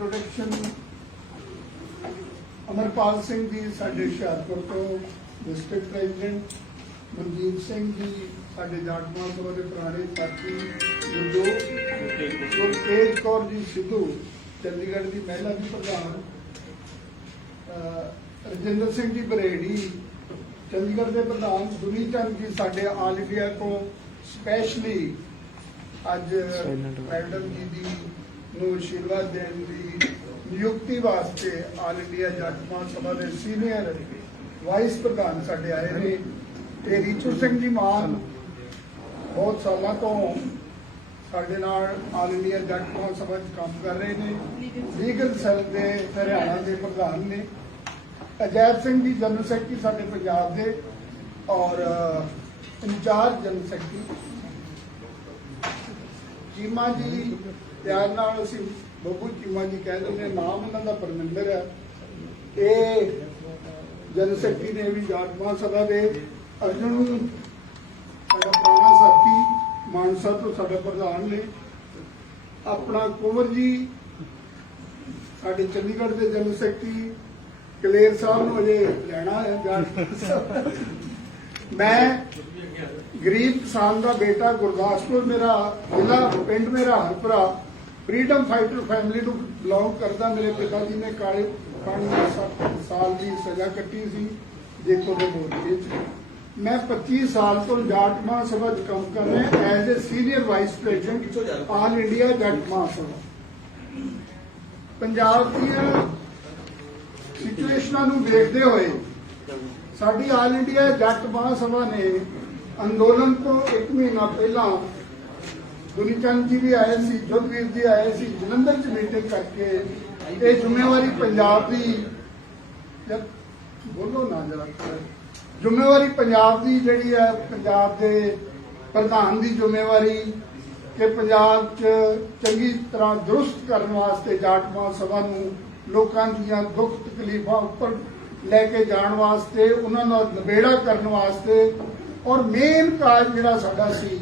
Introduction Amarpal Singh ji साडे हुशियारपुर तो district president, Manjeet Singh ji साडे जाट महासभा के पुराने साथी, गुरतेज कौर जी सिद्धू चंडीगढ़ की महिला की प्रधान, रजिंदर सिंह जी बरेड़ी चंडीगढ़ के प्रधान, दुनी चंद जी साडे ऑल इंडिया को स्पैशली अज मैडम जी की आशीर्वाद देने की नियुक्ति वास्ते ऑल इंडिया जट महासभा के सीनियर वाइस प्रधान साडे आए ने। ते रीचू सिंह जी मान बहुत सालों तो साडे नाल ऑल इंडिया जट महासभा काम कर रहे हैं, लीगल सैल के हरियाणा के प्रधान ने। अजैब सिंह जी जनरल सैकटरी साडे पंजाब के और इंचार्ज जनरल सैकटरी। चीमा जी प्यार नाल असीं बब्बू चीमा जी कह देंगे, नाम इन्हां दा परमिंदर है। ये जनरल सैकटरी ने भी जाट महासभा के। अर्जुन साडा पुराना साथी मानसा तो साडा प्रधान ने। अपना कुंवर जी साडे चंडीगढ़ के जनरल सैकटरी। कलेर साहब नूं अजे लैना है जाट। मैं गरीब किसान का बेटा, गुरदासपुर मेरा जिला, पिंड मेरा हरपुरा, फ्रीडम फाइटर फैमिली को बिलोंग करता। मेरे पिताजी ने काले पानी में 7 साल की सजा कटी सी जेतों के मोर्चे च। मैं 25 साल तो जाट महासभा काम कर रहा as a senior vice president all India Jat Mahasabha. Punjab दी सिचुएशनां नूं देखते हुए साडी ऑल इंडिया जट महासभा ने अंदोलन को 1 महीना पहला दुनीचंद जी भी आए सी, जोधवीर जी आए सी, जलंधर च मीटिंग करके ये जिम्मेवारी पंजाब की बोलो ना जरा, जिम्मेवारी पंजाब की जिहड़ी है, पंजाब के प्रधान की जिम्मेवारी कि पंजाब च चंगी तरह दुरुस्त करने वास्ते जाट महासभा नूं लोकां दीयां दुख तकलीफां उपर लैके जाण वास्ते, उन्हां दा नबेड़ा करने वास्ते। और मेन काज जिहड़ा साडा सी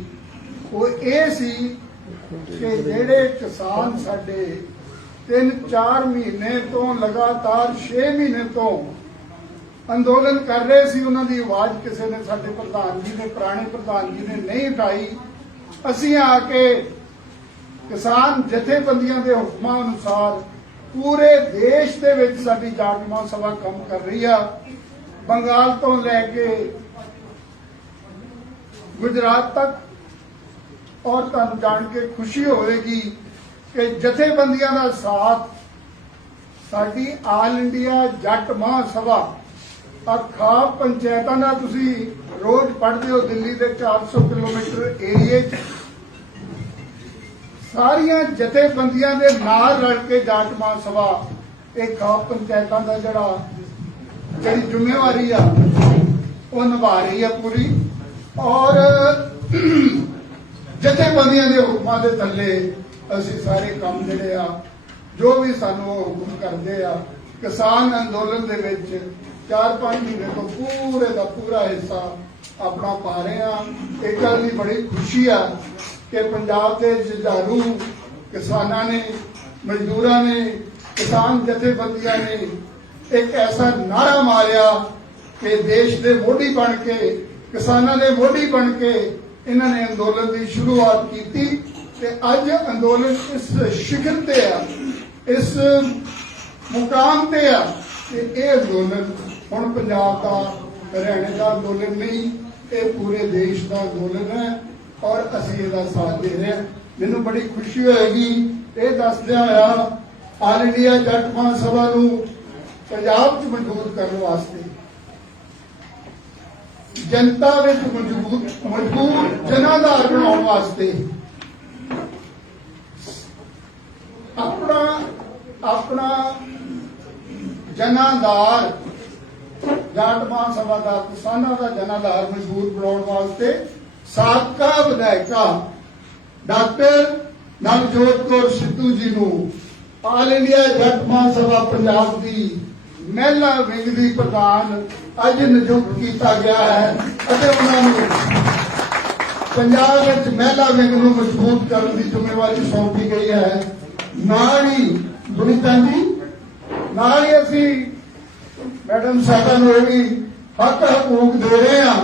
वो ये सी कि जिहड़े किसान साडे 3-4 महीने तो लगातार 6 महीने तो अंदोलन कर रहे सी, उन्हां दी आवाज किसी ने, साडे प्रधान जी ने, पुराने प्रधान जी ने नहीं उठाई। असीं आके किसान जथेबंदियां दे हुक्मां अनुसार पूरे देश दे विच साडी जाट महासभा काम कर रही है। बंगाल तो लैके गुजरात तक। और तुहानूं जान के खुशी होगी कि जथेबंदियां का साथ साडी ऑल इंडिया जट महासभा खाब पंचायतां दा तुसीं रोज पढ़ते हो, दिल्ली के 400 किलोमीटर एरिए सारियां जथेबंदियां दे नाल रल के जाट महासभा एक खाब पंचायतां दा जिहड़ी जिम्मेवारी आ वो निभा रही है पूरी। और जथेबंदियां दे हुक्मां दे थल्ले असीं सारे काम जिहड़े आ जो भी सानूं हुक्म करदे आ, किसान अंदोलन दे विच 4-5 महीने तो पूरे का पूरा हिस्सा अपना पा रहे हैं। एक गल दी बड़ी खुशी है कि पंजाब के जुझारू किसानां ने, मजदूरां ने, किसान जथेबंदियां ने एक ऐसा नारा मारिया कि देश के मोढी बन के, किसानां दे मोढी बन के इन्हां ने अंदोलन की शुरुआत की। अज अंदोलन इस शिखर ते आ, इस मुकाम ते आ कि यह अंदोलन हुण पंजाब का, हरियाणे का अंदोलन नहीं, ये पूरे देश का अंदोलन है और असीं इहदा साथ दे रहे हैं। मैनूं बड़ी खुशी होएगी ये दसदिआं होया ऑल इंडिया जट महासभा नूं पंजाब च मजबूत करने वास्ते, जनता विच मजबूत जनाधार बनाउण वास्ते अपना जनाधार जाट महासभा का, किसानों का जनाधार मजबूत बनाने वास्ते साबका विधायिका डॉक्टर नवजोत कौर सिद्धू जी नूं ऑल इंडिया जट महासभा पंजाब की महिला विंग की प्रधान अज नियुक्त किया गया है। उन्होंने पंजाब में महिला विंग नूं मजबूत करने की जिम्मेवारी सौंपी गई है। नाल ही सुनीता जी नाल ही असी मैडम साहबा नूं इह भी हक हकूक दे रहे हैं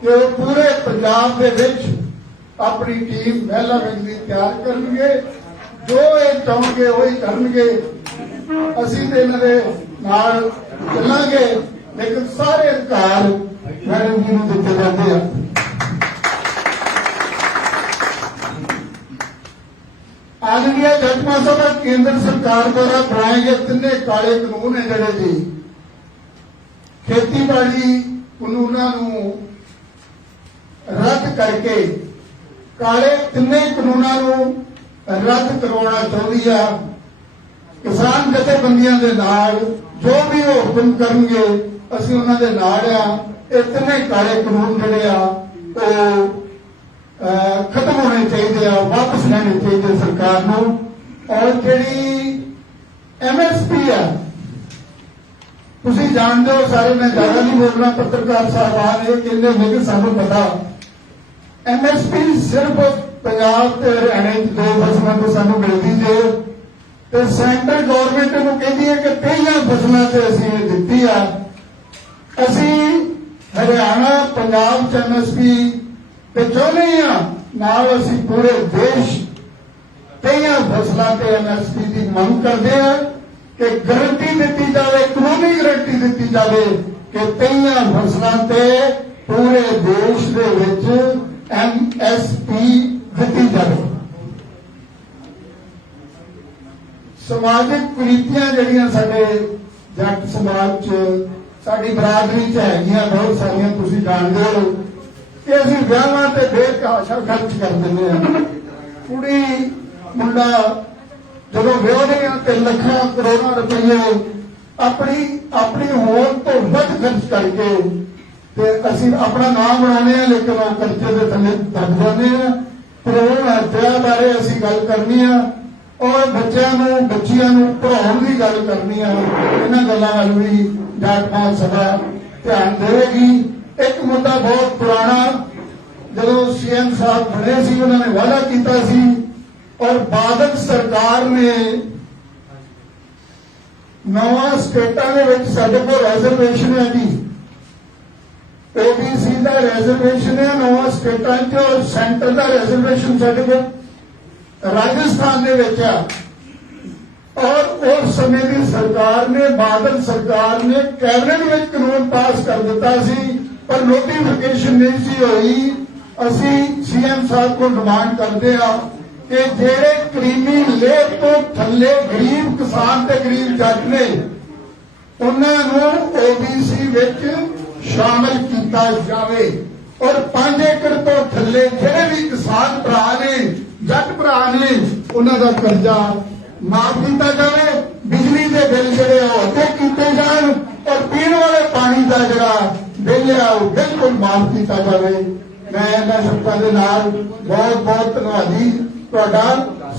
कि वो पूरे पंजाब दे विच अपनी टीम महिला विंग दी तैयार करनगे जो ये चाहोगे वही करनगे असी ते इन्हां दे नाल चलांगे लेकिन सारे अधिकार मैडम जी नूं दित्ते जांदे आ ऑल इंडिया जज महासभा केंद्र सरकार द्वारा बनाए गए तिने काले कानून है जिहड़े जी खेतीबाड़ी कानूनों नूं रद्द करके काले तिने कानूनों नूं रद्द करवाना चाहती है किसान जथेबंदियां दे नाल जो भी वो हुक्म करनगे असीं उन्हां दे नाल आ इह तिने काले कानून जिहड़े आ वो खत्म होने चाहिए वापस लेने चाहिए सरकार को और जी MSP है तुम जानते हो सारे मैं ज्यादा नहीं बोलना पत्रकार साहब ये कहते हैं कि सानू पता MSP सिर्फ पंजाब ते हरियाणे दो फसलों को सानू मिलती है तो सेंट्रल गवर्नमेंट को कहती है कि 23 फसलों से असी दी है असी हरियाणा पंजाब च MSP ते चाहते हैं नाल असी पूरे देश 23 फसलों से MSP की मंग करते हैं कि गारंटी दी जाए कानूनी गारंटी दी जाए कि 23 फसलों से पूरे देश दे विच MSP दी जाए। समाजिक कुरीतियां जिहड़ियां साडे जट समाज च साडी बरादरी च हैगियां बहुत सारियां तुसीं जाणदे हो कि असीं विआहां ते बेतहाशा खर्च कर दिंदे हां कुड़ी मुंडा जदों विआहदे हां ते लखां करोड़ां रुपये अपनी अपनी होर तो वध खर्च करके ते असीं अपना नाम बनाने हां लेकिन वो कर्जे दे थल्ले दब जांदे हां भ्रूण हत्या बारे असीं गल करनी आ और बच्चियां नूं पढ़ाउण दी गल करनी आ इन्हां गल्लां वल भी जाट महासभा ध्यान देवेगी। एक मुद्दा बहुत पुराना जदों CM साहब बने सी उन्होंने वादा किया सी और बादल सरकार ने 9 स्टेटां दे विच साडे कोल रिजर्वेशन है जी OBC का रिजर्वेशन है 9 स्टेटां च और सेंटर का रिजर्वेशन साडे कोल राजस्थान दे विच है और उस समय की सरकार ने बादल सरकार ने कैबिनेट में कानून पास कर दिता सी पर नोटिफिकेशन नहीं सी हुई असी CM साहब को डिमांड करते हैं कि जेड़े क्रीमी लेप तो थले गरीब किसान ते गरीब जट ने उन्होंने OBC विच शामिल किया जाए और 5 एकड़ तो थले जेड़े भी किसान भरा ने जट भरा ने उन्हों का कर्जा माफ किया जाए बिजली के बिल जोड़े अगे किए जान और पीने वाले पानी का जरा बिल है बिल्कुल माफ किया जाए। मैं इन्हां शब्दां दे नाल बहुत बहुत धन्नवादी तुहाडा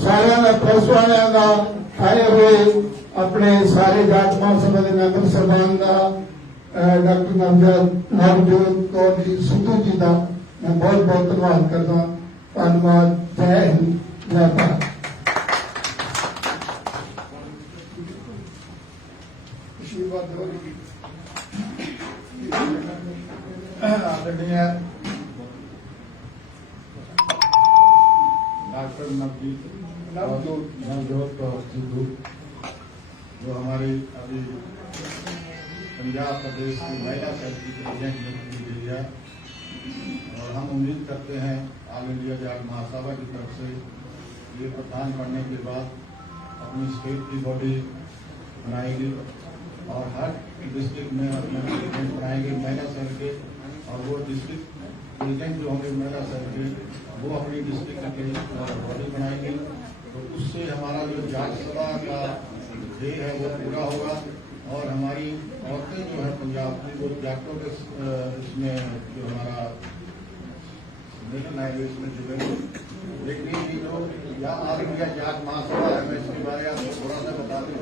सारियां दा प्रेस वालियां दा आए हुए अपने सारे जाट महासभा के मैंबर साहबान का डॉक्टर नवजोत कौर जी सिद्धू जी का मैं बहुत बहुत धन्यवाद करदा। धन्यवाद। जय हिंद जय भारत। आदरणीय डॉक्टर नवजोत कौर सिद्धू जो हमारी अभी पंजाब प्रदेश की महिला सेल की प्रेसिडेंट नियुक्त की गई है और हम उम्मीद करते हैं ऑल इंडिया जाट महासभा की तरफ से ये प्रधान बनने के बाद अपनी स्टेट की बॉडी बनाएगी और हर डिस्ट्रिक्ट में अपने प्रेसिडेंट बनाएंगे महिला सेल के और वो डिस्ट्रिक्ट प्रेसिडेंट जो होंगे महिला सेल के वो अपनी डिस्ट्रिक्ट के बॉडी बनाएंगे तो उससे हमारा जो जाट सभा का ध्येय है वो पूरा होगा और हमारी औरतें जो है पंजाब की वो जाटों के इसमें जो हमारा नेशनल हाईवे में जुड़ेंगे। लेकिन ये जो यहाँ ऑल इंडिया जाट महासभा है मैं इसके बारे में आपको थोड़ा सा बता दूँ।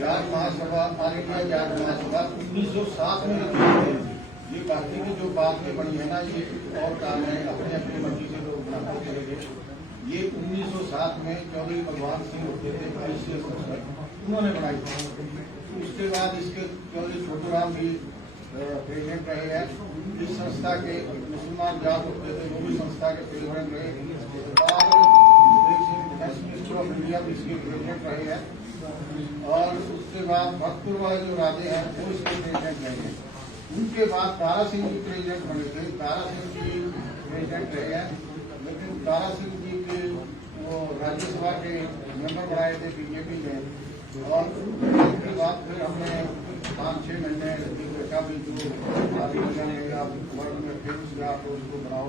जाट महासभा ऑल इंडिया जाट महासभा 1907 में रखी थी। ये बाकी की जो बात में बनी है ना ये और काम है अपनी अपनी मर्जी से लोग बनाते चले गए ये 1907 में चौधरी भगवान सिंह होते थे ICS अफसर, उन्होंने बनाई थी। उसके बाद इसके चौधरी छोटूराम भी प्रेसिडेंट रहे हैं। इस संस्था के मुसलमान जात होते थे, वो भी संस्था के प्रेसिडेंट रहे। डिफेंस मिनिस्टर ऑफ इंडिया भी इसके प्रेसिडेंट रहे हैं। और उसके बाद भक्तपुर वाले जो राजे हैं वो इसके प्रेसिडेंट रहे हैं। उनके बाद तारा सिंह जी प्रेसिडेंट बने थे, तारा सिंह जी प्रेसिडेंट रहे हैं। लेकिन तारा सिंह जी के वो राज्यसभा के मेंबर बनाए थे बीजेपी में। और उसके बाद फिर हमने 5-6 महीने देखा भी जो आदिवासी में या वर्ग में फेमस गया तो उसको बनाओ।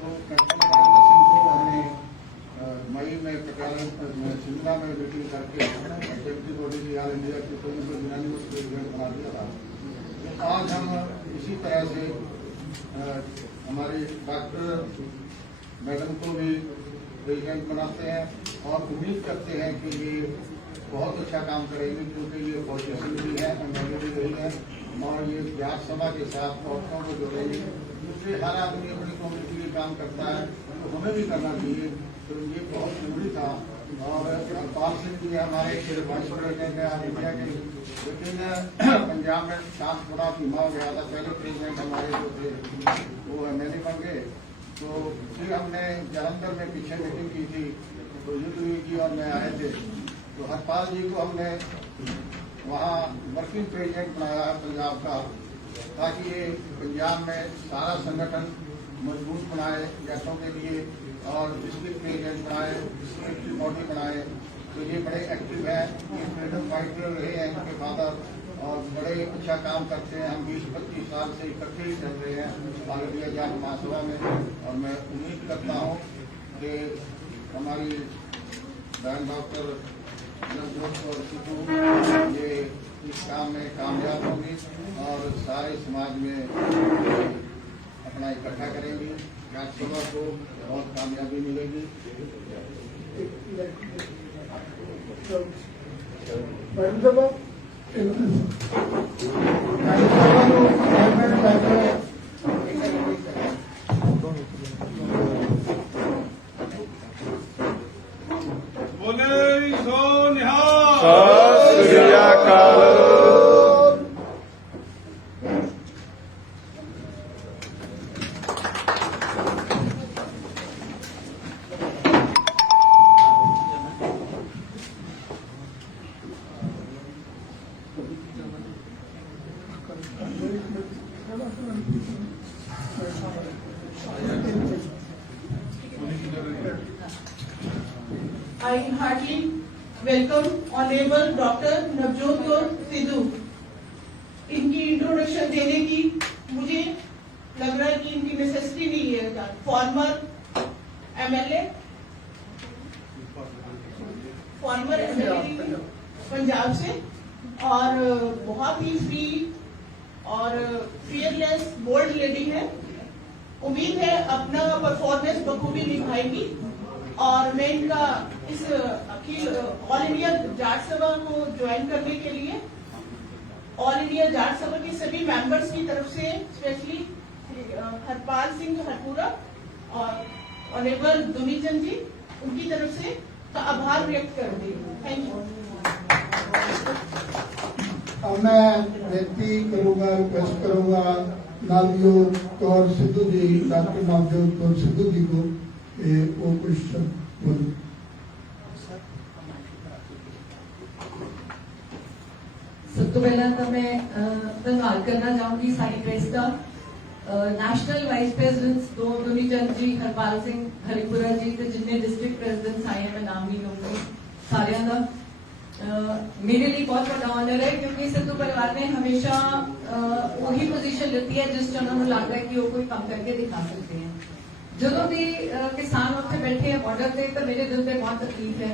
तो कैप्टन अमरिंदर सिंह को हमने मई में पटियाला शिमला में मीटिंग करके सेफ्टी बॉडी ऑल इंडिया की कोई यूनानिमस प्रेसिडेंट बना दिया था। तो आज हम इसी तरह से हमारे डॉक्टर मैडम को भी प्रेसिडेंट बनाते हैं और उम्मीद करते हैं कि ये बहुत अच्छा काम करेंगे, क्योंकि ये पॉलिटिशियन भी है, एमएलए भी रही है और ये जाट सभा के साथ औरतों को जोड़ेंगे। दूसरे हर आदमी अपनी कम्युनिटी के काम करता है तो हमें भी करना चाहिए। तो ये बहुत जरूरी था। और हरपाल सिंह जी हमारे वाइस प्रेसिडेंट है ऑल इंडिया के, लेकिन पंजाब में चांस थोड़ा धीमा हो गया था। पहले प्रेसिडेंट हमारे जो थे वो एमएलए बन गए। तो फिर हमने जालंधर में पीछे मीटिंग की थी, तो युद्ध जी और मैं आए थे। तो हरपाल जी को हमने वहाँ वर्किंग प्रेसिडेंट बनाया है पंजाब का, ताकि ये पंजाब में सारा संगठन मजबूत बनाए जाटों के लिए और डिस्ट्रिक्ट प्रेसिडेंट बनाए, डिस्ट्रिक्ट बॉडी बनाए। तो ये बड़े एक्टिव हैं, ये फ्रीडम फाइटर रहे हैं इनके फादर और बड़े अच्छा काम करते हैं। हम 20-25 साल से इकट्ठे ही चल रहे हैं ऑल इंडिया जाट महासभा में। और मैं उम्मीद करता हूँ कि हमारी बहन डॉक्टर और सिद्धू ये इस काम में कामयाब होंगी और सारे समाज में अपना इकट्ठा करेंगी। जाट सभा को बहुत कामयाबी मिलेगी। बोले सो निहाल। सत श्री अकाल। I heartily welcome Honorable Dr. Navjot Kaur Sidhu. इनकी इंट्रोडक्शन देने की मुझे लग रहा है कि इनकी नेसेसिटी नहीं है। फॉर्मर एमएलए पंजाब से और बहुत ही फ्री और फियरलेस बोल्ड लेडी है। उम्मीद है अपना परफॉर्मेंस बखूबी निभाएगी और मैं इनका इस अखिल ऑल इंडिया जाट सभा को ज्वाइन करने के लिए ऑल इंडिया जाट सभा के सभी मेंबर्स की तरफ से स्पेशली हरपाल सिंह हरपुरा और ऑनरेबल दुनीचंद जी उनकी तरफ से का आभार व्यक्त करती हूँ। Thank you. मैं विनती करूंगा, रिक्वेस्ट करूंगा नवजोत कौर सिद्धू जी, डॉक्टर नवजोत कौर सिद्धू जी को वो कुछ बोलो। सब तो पहला तो मैं धन्यवाद करना चाहूंगी सारी प्रेस का। नेशनल वाइस प्रेसिडेंट्स दुनीचंद जी, हरपाल सिंह हरिपुरा जी ते जिन्ने डिस्ट्रिक्ट प्रेसिडेंट्स आए मैं नाम नहीं लूंगी सारिया का। मेरे लिए बहुत बड़ा ऑनर है क्योंकि सिद्धू परिवार ने हमेशा वही पोजीशन लेती है जिस उन्होंने लगता है कि वो कोई काम करके दिखा सकते हैं। ਜਦੋਂ भी किसान ਉੱਥੇ बैठे हैं बॉर्डर ਤੇ ਤਾਂ ਮੇਰੇ ਦਿਲ ਤੇ बहुत तकलीफ है।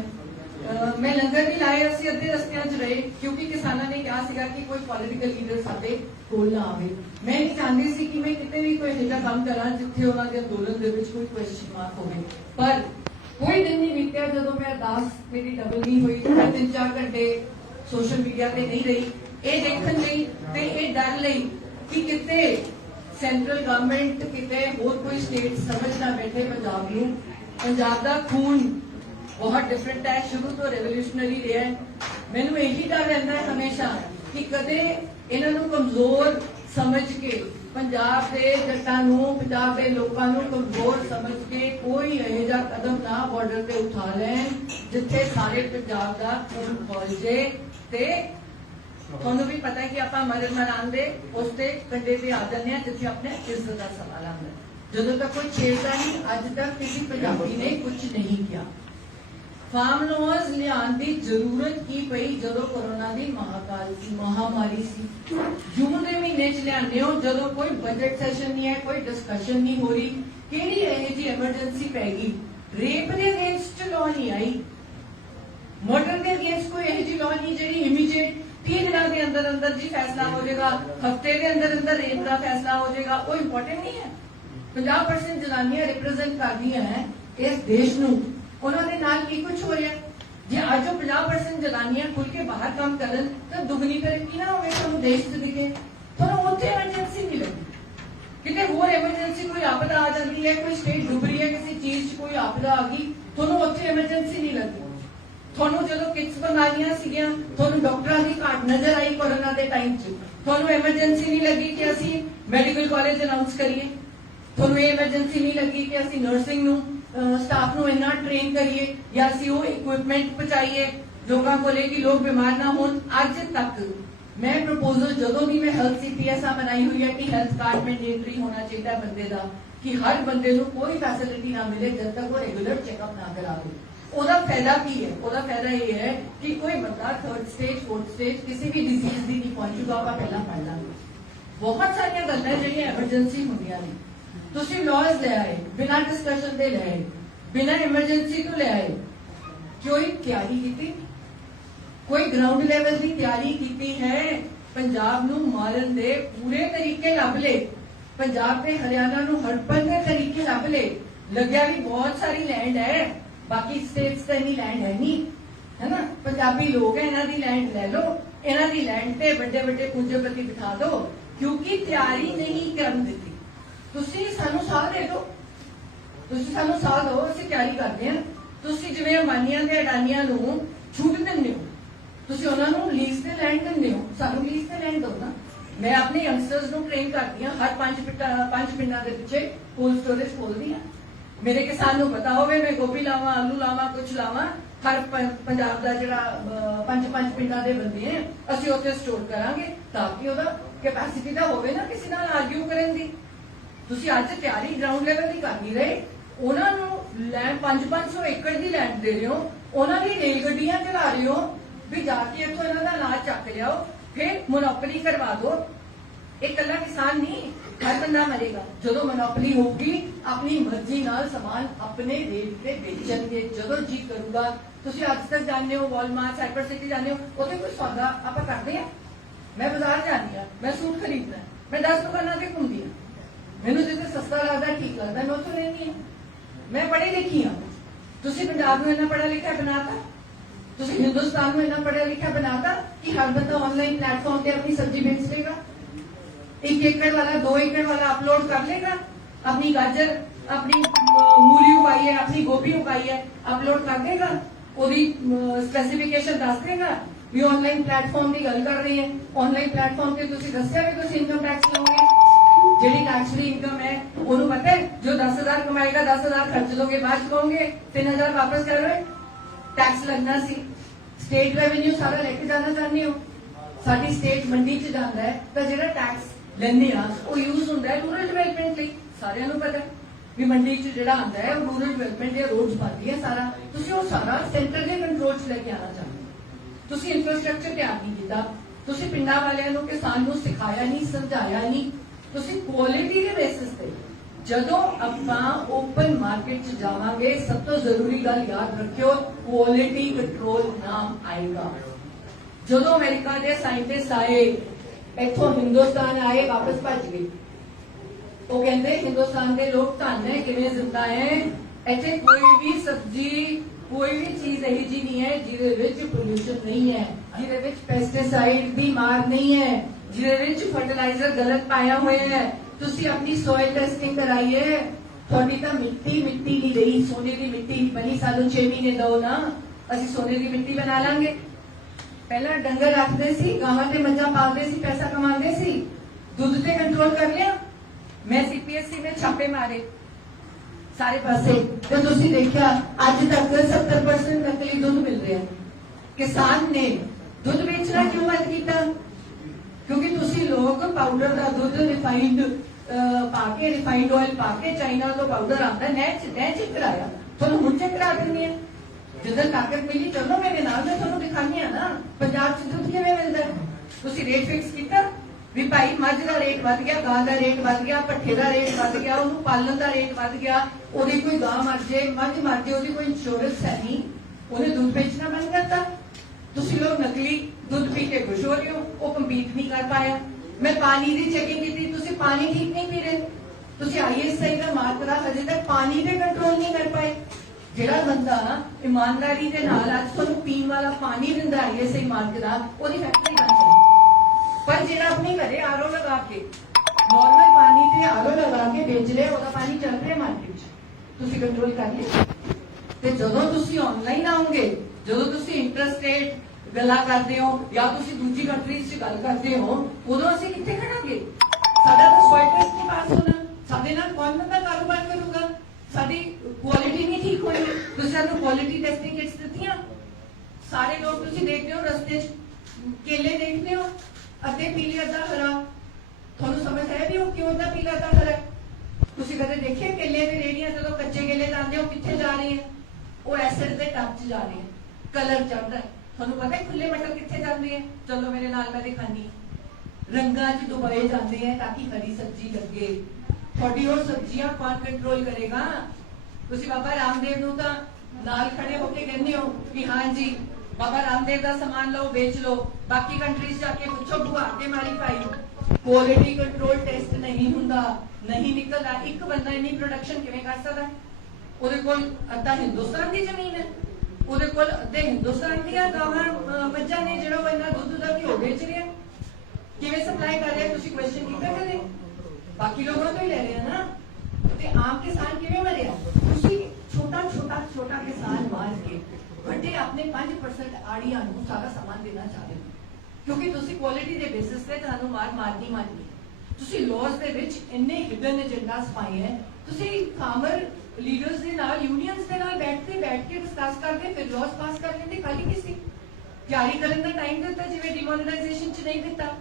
मैं लंगर नहीं लाया, ਅਸੀਂ ਅੱਧੇ ਰਸਤਿਆਂ 'ਚ ਰਹੇ ਕਿਉਂਕਿ ਕਿਸਾਨਾਂ ਨੇ ਕਿਹਾ ਸੀਗਾ ਕਿ ਕੋਈ ਪੋਲੀਟੀਕਲ ਲੀਡਰ ਸਾਡੇ ਕੋਲ ਨਾ ਆਵੇ। ਮੈਂ ਨਹੀਂ ਚਾਹੁੰਦੀ ਸੀ ਕਿ ਮੈਂ ਕਿਤੇ ਵੀ ਕੋਈ ਇਹੋ ਕੰਮ ਕਰਾਂ ਜਿੱਥੇ ਉਹਨਾਂ ਦੇ ਅੰਦੋਲਨ ਦੇ ਵਿੱਚ ਕੋਈ ਕੁਐਸਚਨ ਮਾਰਕ ਹੋਵੇ। ਪਰ ਕੋਈ ਦਿਨ ਨਹੀਂ ਬੀਤਿਆ ਜਦੋਂ ਮੈਂ ਅਰਦਾਸ ਮੇਰੀ ਡਬਲ ਨਹੀਂ ਹੋਈ। ਮੈਂ 3-4 ਘੰਟੇ ਸੋਸ਼ਲ ਮੀਡੀਆ ਤੇ ਨਹੀਂ ਰਹੀ ਇਹ ਦੇਖਣ ਲਈ ਤੇ ਇਹ ਡਰ ਲਈ ਕਿ ਕਿਤੇ ਸੈਂਟਰਲ ਗਵਰਨਮੈਂਟ ਕਿਤੇ ਹੋਰ ਕੋਈ ਸਟੇਟ ਸਮਝ ਨਾ ਬੈਠੇ ਪੰਜਾਬ ਨੂੰ पंजाब दा खून बहुत डिफरेंट है, शुरू तो रेवोल्यूशनरी रहा है। मैनू यही डर रहता है हमेशा कि कदे इन्हां नूं कमजोर समझ के पंजाब के जट्टां नूं, पंजाब के लोकां नूं कमजोर समझ के कोई इहो जिहा कदम ना बॉर्डर पे उठा लैन जिथे सारे पंजाब का खून खौल जे। ते ਤੁਹਾਨੂੰ भी पता है कि आप मरन मनान दे उस ते कंडे ते आ जाने हैं जिथे अपने इज्जत का सवाल आंदा है। जदों तक कोई छेड़ता नहीं, अज तक किसी पंजाबी ने कुछ नहीं किया। फार्म लॉज लियान की जरूरत की पई जदों कोरोना की महामारी सी। जून के महीने च लियाने हो जदों कोई बजट सैशन नहीं है, कोई डिस्कशन नहीं हो रही, किहड़ी इहो जी एमरजेंसी पैगी। रेप के अगेंस्ट लॉ नहीं आई, मर्डर के अगेंस्ट कोई इहो जी लॉ नहीं जी इमीडिएट 3 दिनों के अंदर अंदर जी फैसला हो जाएगा, हफ्ते के अंदर अंदर रेप का फैसला हो जाएगा। वो इंपॉर्टेंट नहीं है। 50% जनानियां रिप्रेजेंट कर रही हैं इस देश नूं, उन्होंने नाल की कुछ हो रहा है। जे अज 50% जनानियां खुल के बाहर काम करन तो दुगनी तरक्की ना होवे तुहानूं देश च दिखे। तुहानूं उत्थे एमरजेंसी नहीं लगी, किते होर एमरजेंसी कोई आपदा आ जाती है, कोई स्टेट डुब रही है, किसी चीज च कोई आपदा आ गई, तुहानूं उत्थे एमरजेंसी नहीं लगी। ਤੁਹਾਨੂੰ ਜਦੋਂ ਕਿਟਸ ਬਣਾਈਆਂ ਸੀਗੀਆਂ ਤੁਹਾਨੂੰ ਡਾਕਟਰਾਂ ਦੀ ਘਾਟ ਨਜ਼ਰ ਆਈ ਕੋਰੋਨਾ ਦੇ ਟਾਈਮ 'ਚ, ਤੁਹਾਨੂੰ ਐਮਰਜੈਂਸੀ ਨਹੀਂ ਲੱਗੀ ਕਿ ਅਸੀਂ ਮੈਡੀਕਲ ਕਾਲਜ ਅਨਾਉਂਸ ਕਰੀਏ, ਤੁਹਾਨੂੰ ਇਹ ਐਮਰਜੈਂਸੀ ਨਹੀਂ ਲੱਗੀ ਕਿ ਅਸੀਂ ਨਰਸਿੰਗ ਨੂੰ ਸਟਾਫ ਨੂੰ ਇੰਨਾ ਟ੍ਰੇਨ ਕਰੀਏ ਜਾਂ ਅਸੀਂ ਉਹ ਇਕਵਿਪਮੈਂਟ ਪਹੁੰਚਾਈਏ ਲੋਕਾਂ ਕੋਲੇ ਕਿ ਲੋਕ ਬਿਮਾਰ ਨਾ ਹੋਣ। ਅੱਜ ਤੱਕ मैं प्रपोजल जो भी मैं हेल्थ CPSA बनाई हुई है कि हेल्थ कार्ड मैंडेटरी होना चाहिए बंदे का, कि हर बंदे को कोई फैसिलिटी ना मिले जब तक वो रेगुलर चेकअप ना करावे। ਉਹਦਾ ਫਾਇਦਾ ਕੀ ਹੈ? ਉਹਦਾ ਫਾਇਦਾ ਇਹ ਹੈ ਕਿ ਕੋਈ ਬੰਦਾ 3rd ਸਟੇਜ 4th ਸਟੇਜ ਕਿਸੇ ਵੀ ਡਿਜ਼ੀਜ਼ ਦੀ ਨਹੀਂ ਪਹੁੰਚੂਗਾ, ਆਪਾਂ ਪਹਿਲਾਂ ਪੜ ਲਾਂਗੇ। ਬਹੁਤ ਸਾਰੀਆਂ ਗੱਲਾਂ ਜਿਹੜੀਆਂ ਐਮਰਜੈਂਸੀ ਹੁੰਦੀਆਂ ਨੇ, ਤੁਸੀਂ ਲਾਜ਼ ਲੈ ਆਏ ਬਿਨਾਂ ਡਿਸਕਸ਼ਨ ਦੇ ਲੈ ਆਏ, ਬਿਨਾਂ ਐਮਰਜੈਂਸੀ ਤੋਂ ਲੈ ਆਏ, ਕੋਈ ਤਿਆਰੀ ਕੀਤੀ, कोई ग्राउंड लेवल की तैयारी की है? पंजाब नूं मारन दे पूरे तरीके लभ ले, पंजाब ते हरियाणा नूं हड़पन के तरीके लभ ले। लग्या भी बहुत सारी लैंड है, बाकी स्टेट्स ते इन्नी लैंड है नहीं, है ना। पंजाबी लोग है, इन्हां दी लैंड ले लो, इन्हां दी लैंड ते बड़े बड़े पूंजीपति बिठा दो, क्योंकि तैयारी नहीं करन दित्ती। तुसीं सानूं साल दे दो, तुसीं सानूं साल दो, असीं तैयारी करदे हां। तुसीं जिवें अंबानियां ते अडानियां नूं छूट दिंदे हो, ਤੁਸੀਂ ਉਹਨਾਂ ਨੂੰ ਲੀਜ਼ ਤੇ ਲੈਂਡ ਦਿੰਦੇ ਹੋ, ਸਾਨੂੰ ਲੀਜ਼ ਤੇ ਲੈਂਡ ਦਿਓ ਨਾ। ਮੈਂ ਆਪਣੇ ਯੰਗਸਟਰਸ ਨੂੰ ਟ੍ਰੇਨ ਕਰਦੀ ਹਾਂ, ਹਰ 5 ਪਿੰਡਾਂ ਦੇ ਪਿੱਛੇ ਕੋਲਡ ਸਟੋਰੇਜ ਖੋਲਦੀ ਹਾਂ। ਮੇਰੇ ਕਿਸਾਨ ਨੂੰ ਪਤਾ ਹੋਵੇ ਮੈਂ ਗੋਭੀ ਲਾਵਾਂ, ਆਲੂ ਲਾਵਾਂ, ਕੁਝ ਲਾਵਾਂ, ਹਰ ਪੰਜਾਬ ਦਾ ਜਿਹੜਾ 5 ਪਿੰਡਾਂ ਦੇ ਬੰਦੇ ਹੈ ਅਸੀਂ ਉੱਥੇ ਸਟੋਰ ਕਰਾਂਗੇ ਤਾਂ ਕਿ ਉਹਦਾ ਕੈਪੈਸਿਟੀ ਤਾਂ ਹੋਵੇ ਨਾ ਕਿਸੇ ਨਾਲ ਆਰਗਿਊ ਕਰਨ ਦੀ। ਤੁਸੀਂ ਅੱਜ ਤਿਆਰੀ ਗਰਾਊਂਡ ਲੈਵਲ ਦੀ ਕਰ ਨਹੀਂ ਰਹੇ, ਉਹਨਾਂ ਨੂੰ ਲੈਂਡ 500 ਏਕੜ ਦੀ ਲੈਂਡ ਦੇ ਰਹੇ ਹੋ, ਉਹਨਾਂ ਦੀ ਰੇਲ ਗੱਡੀਆਂ ਚਲਾ ਰਹੇ ਹੋ भी जाके इतों इन्हों का अनाज चक लियाओ, फिर मोनोपली करवा दो। एक कला किसान नहीं, हर बंदा मरेगा। जो मोनोपली होगी अपनी मर्जी नाल सामान अपने रेट पे बेचणगे जो जी करूगा। तुसीं अज तक जाने हो वॉलमार्ट, हाइपर सिटी जाने हो, उत्थे कोई सौदा आपां करदे हां। मैं बाजार जानी हां, मैं सूट खरीदना, मैं 10 दुकानां ते घुमदी हां, मैनूं जिथे सस्ता लगदा ठीक लगदा मैं उत्थों लैंदी हां। मैं पढ़ी लिखी हां, तुसीं पंजाब नूं इन्ना पढ़ा लिखा बनाता, तुसीं हिंदुस्तान में इतना पढ़ा लिखा बनाता कि हर बंदा ऑनलाइन प्लेटफॉर्म पे अपनी सब्जी बेच लेगा। 1 एकड़ वाला 2 एकड़ वाला अपलोड कर लेगा, अपनी गाजर, अपनी मूली उगाई है, अपनी गोभी उगाई है, अपलोड कर देगा, ओदी स्पेसिफिकेशन दस देगा भी ऑनलाइन प्लेटफॉर्म की गल कर रहे हैं। ऑनलाइन प्लेटफॉर्म पे तुसीं दस्सिया भी तुसीं इनकम टैक्स लओगे, ਜਿਹੜੀ टैक्स फ्री इनकम है ਉਹਨੂੰ पता है जो 10,000 कमाएगा 10,000 खर्च दोगे, बाद च कहोगे 3,000 वापस कर रहे टैक्स लगना सी। स्टेट रेवेन्यू सारा लेके जाना चाहते हो, साडी स्टेट मंडी च जांदा है तो जिहड़ा टैक्स लैंदे आ ਉਹ यूज ਹੁੰਦਾ है रूरल डेवलपमेंट ਲਈ। सारिਆਂ ਨੂੰ पता भी मंडी च जिहड़ा आंदा है रूरल डेवलपमेंट या रोड्स बनदी है सारा, ਤੁਸੀਂ ਉਹ ਸਾਰਾ सेंटर ਦੇ कंट्रोल च लेके आना चाहते हो। ਤੁਸੀਂ इंफ्रास्ट्रक्चर ਤਿਆਰ नहीं ਕੀਤਾ, ਤੁਸੀਂ ਪਿੰਡਾਂ ਵਾਲਿਆਂ ਨੂੰ ਕਿਸਾਨ ਨੂੰ ਸਿਖਾਇਆ ਨਹੀਂ, ਸਮਝਾਇਆ ਨਹੀਂ, ਤੁਸੀਂ ਕੁਆਲਿਟੀ ਦੇ ਬੇਸਿਸ ਤੇ ਜਦੋਂ ਆਪਾਂ ओपन मार्केट च जावांगे सब तो जरूरी गल याद रखियो क्वालिटी कंट्रोल नाम आएगा। जदों अमेरिका के साइंटिस्ट आए इथों हिंदुस्तान आए वापस भज गए, वो कहते हिंदुस्तान के लोग धन है किवें जिंदा है, इत्थे कोई भी सब्जी कोई भी चीज यही जी नहीं है जिहदे विच पोल्यूशन नहीं है, जिहदे विच पेस्टिसाइड दी मार नहीं है, जिहदे विच फर्टिलाइजर गलत पाया हुआ है। तुसी अपनी सॉइल टेस्टिंग कराइए, थोड़ी तो मिट्टी नहीं रही, सोने की मिट्टी नहीं बनी, सानू 6 महीने दो ना, असि सोने की मिट्टी बना लांगे। पहला डंगर रखते सी, गावां ते मज्जां पालदे सी, पैसा कमाते सी, दुध ते कंट्रोल कर लिया। मैं CPSC में छापे मारे सारे पासे, तो तुसी देखा अज तक 70% नकली दुध मिल रहा है। किसान ने दुध बेचना क्यों बंद किया? क्योंकि तुसी लोग पाउडर का दुध रिफाइंड पाके, रिफाइंड ऑयल पाके, चाइना तो पाउडर आता मैं चेक कराया, थोड़ा हुण चेक करा देंगे जिधर ताकत मिली, चलो मेरे नाल मैं थोड़ा दिखानी है ना पंजाब च दुध किवें मिलदा है। तुसी रेट फिक्स किया भी भाई मझ का रेट वध गया, गां का रेट वध गया, पट्ठे का रेट वध गया, उन्होंने पालन का रेट वध गया, ओदी कोई गां मर जाए, मझ मर जाए, ओदी कोई इंश्योरेंस है नहीं, उन्हें दूध बेचना बंद करता। तुसी लोग नकली दूध पी के खुश हो रहे हो, वो कंपीट नहीं कर पाया। मैं पानी की चेकिंग की, तुसी पानी ठीक नहीं पी रहे, तुसी ISI का मात्रा हजे तक पानी पे कंट्रोल नहीं कर पाए। ਜਿਹੜਾ ਬੰਦਾ ਇਮਾਨਦਾਰੀ ਦੇ ਨਾਲ ਅੱਜ ਤੁਹਾਨੂੰ ਪੀਣ ਵਾਲਾ ਪਾਣੀ ਦਿੰਦਾ ਹੈ ISI ਮਾਰਕ ਦਾ, ਉਹਦੀ ਫੈਕਟਰੀ ਬਣ ਜਾਏ। ਪਰ ਜਿਹੜਾ ਆਪਣੇ ਘਰੇ ਆਰਓ ਲਗਾ ਕੇ ਨੋਰਮਲ ਪਾਣੀ ਤੇ ਆਰਓ ਲਗਾ ਕੇ ਵੇਚ ਲਿਆ, ਉਹਦਾ ਪਾਣੀ ਚੱਲ ਰਿਹਾ ਮਾਰਕੀਟ 'ਚ, ਤੁਸੀਂ ਕੰਟਰੋਲ ਕਰ ਲਿਆ। ਤੇ ਜਦੋਂ ਤੁਸੀਂ ਆਨਲਾਈਨ ਆਉਂਗੇ, ਜਦੋਂ ਤੁਸੀਂ ਇੰਟਰਸਟ ਰੇਟ ਗੱਲਾਂ ਕਰਦੇ ਹੋ ਜਾਂ ਤੁਸੀਂ ਦੂਜੀ ਕੰਟਰੀਜ਼ 'ਚ ਗੱਲ ਕਰਦੇ ਹੋ, ਉਦੋਂ ਅਸੀਂ ਕਿੱਥੇ ਖੜਾਂਗੇ? ਸਾਡਾ ਤਾਂ ਸੋਇਲ ਟੈਸਟ ਨਹੀਂ ਪਾਸ ਹੋਣਾ, ਸਾਡੇ ਨਾਲ ਕੌਣ ਬੰਦਾ ਕਾਰੋਬਾਰ ਕਰੂਗਾ? ਸਾਡੀ ਕੁਆਲਿਟੀ ਨਹੀਂ ਠੀਕ ਹੋਣੀ। ਤੁਸੀਂ ਸਾਨੂੰ ਕੁਆਲਿਟੀ ਟੈਸਟਿੰਗ ਕਿਟਸ ਦਿੱਤੀਆਂ, ਸਾਰੇ ਲੋਕ ਤੁਸੀਂ ਦੇਖਦੇ ਹੋ ਰਸਤੇ 'ਚ ਕੇਲੇ ਦੇਖਦੇ ਹੋ ਅੱਧੇ ਪੀਲੇ ਅੱਧਾ ਹਰਾ, ਤੁਹਾਨੂੰ ਸਮਝ ਹੈ ਵੀ ਉਹ ਕਿਉਂ ਅੱਧਾ ਪੀਲਾ ਅੱਧਾ ਹਰਾ? ਤੁਸੀਂ ਕਦੇ ਦੇਖਿਆ ਕੇਲੇ ਦੀ ਰੇੜੀਆਂ ਜਦੋਂ ਕੱਚੇ ਕੇਲੇ ਲਾਉਂਦੇ ਹੋ ਕਿੱਥੇ ਜਾ ਰਹੇ ਹੈ? ਉਹ ਐਸਿਡ ਦੇ ਟੱਚ 'ਚ ਜਾ ਰਹੇ ਹੈ, ਕਲਰ ਚੜਦਾ ਹੈ। ਤੁਹਾਨੂੰ ਪਤਾ ਹੈ ਖੁੱਲੇ ਮਟਰ ਕਿੱਥੇ ਜਾਂਦੇ ਹੈ? ਚਲੋ ਮੇਰੇ ਨਾਲ ਮੈਂ ਦਿਖਾਨੀ, ਰੰਗਾਂ 'ਚ ਡੁਬਾਏ ਜਾਂਦੇ ਹੈ ਤਾਂ ਕਿ ਹਰੀ ਸਬਜ਼ੀ ਲੱਗੇ। ਤੁਹਾਡੀ ਉਹ ਸਬਜ਼ੀਆਂ ਕੌਣ ਕੰਟਰੋਲ ਕਰੇਗਾ? ਤੁਸੀਂ ਬਾਬਾ ਰਾਮਦੇਵ ਨੂੰ ਤਾਂ ਨਾਲ ਖੜੇ ਹੋ ਕੇ ਕਹਿੰਦੇ ਹੋ ਕਿ ਹਾਂ ਜੀ ਬਾਬਾ ਰਾਮਦੇਵ ਦਾ ਸਮਾਨ ਲਓ, ਵੇਚ ਲਓ, ਬਾਕੀ ਕੰਟਰੀਜ਼ ਜਾ ਕੇ ਪੁੱਛੋ ਭੂਆ ਕੇ ਮਾਰੀ ਭਾਈ। ਕੁਆਲਿਟੀ ਕੰਟਰੋਲ ਟੈਸਟ ਨਹੀਂ ਹੁੰਦਾ, ਨਹੀਂ ਨਿਕਲਦਾ। ਇੱਕ ਬੰਦਾ ਇੰਨੀ ਪ੍ਰੋਡਕਸ਼ਨ ਕਿਵੇਂ ਕਰ ਸਕਦਾ? ਉਹਦੇ ਕੋਲ ਅੱਧਾ ਹਿੰਦੁਸਤਾਨ ਦੀ ਜ਼ਮੀਨ ਹੈ, ਉਹਦੇ ਕੋਲ ਅੱਧੇ ਹਿੰਦੁਸਤਾਨ ਦੀਆਂ ਗਾਵਾਂ ਮੱਝਾਂ ਨੇ, ਜਿਹੜਾ ਉਹ ਇੰਨਾ ਦੁੱਧ ਦਾ ਘਿਓ ਵੇਚ ਰਿਹਾ, ਕਿਵੇਂ ਸਪਲਾਈ ਕਰ ਰਿਹਾ? ਤੁਸੀਂ ਕੁਐਸਚਨ ਕੀਤਾ ਕਦੇ? ਬਾਕੀ ਲੋਕਾਂ ਤੋਂ ਹੀ ਲੈ ਰਹੇ ਆ ਨਾ। ਤੇ ਆਮ ਕਿਸਾਨ ਕਿਵੇਂ ਮਰਿਆ? ਤੁਸੀਂ ਛੋਟਾ ਕਿਸਾਨ ਮਾਰ ਕੇ ਵੱਡੇ ਆਪਣੇ 5% ਆੜੀਆਂ ਨੂੰ ਸਾਰਾ ਸਮਾਨ ਦੇਣਾ ਚਾਹਦੇ ਹੋ, ਕਿਉਂਕਿ ਤੁਸੀਂ ਕੁਆਲਿਟੀ ਦੇ ਬੇਸਿਸ ਤੇ ਤੁਹਾਨੂੰ ਮਾਰਨੀ ਮੰਨਨੀ। ਤੁਸੀਂ ਲਾਜ਼ ਦੇ ਵਿੱਚ ਇੰਨੇ ਹਿਡਨ ਏਜੰਡਾਸ ਪਾਏ ਹੈ। ਤੁਸੀਂ ਫਾਰਮਰ ਲੀਡਰਸ ਦੇ ਨਾਲ, ਯੂਨੀਅਨਸ ਦੇ ਨਾਲ ਬੈਠ ਕੇ ਡਿਸਕਸ ਕਰਦੇ, ਫਿਰ ਲਾਜ਼ ਪਾਸ ਕਰ ਲੈਂਦੇ। ਕੱਲ ਕਿਸੇ ਤਿਆਰੀ ਕਰਨ ਦਾ ਟਾਈਮ ਦਿੱਤਾ, ਜਿਵੇਂ ਡਿਮੋਨੇਟਾਈਜੇਸ਼ਨ 'ਚ ਨਹੀਂ ਦਿੱਤਾ,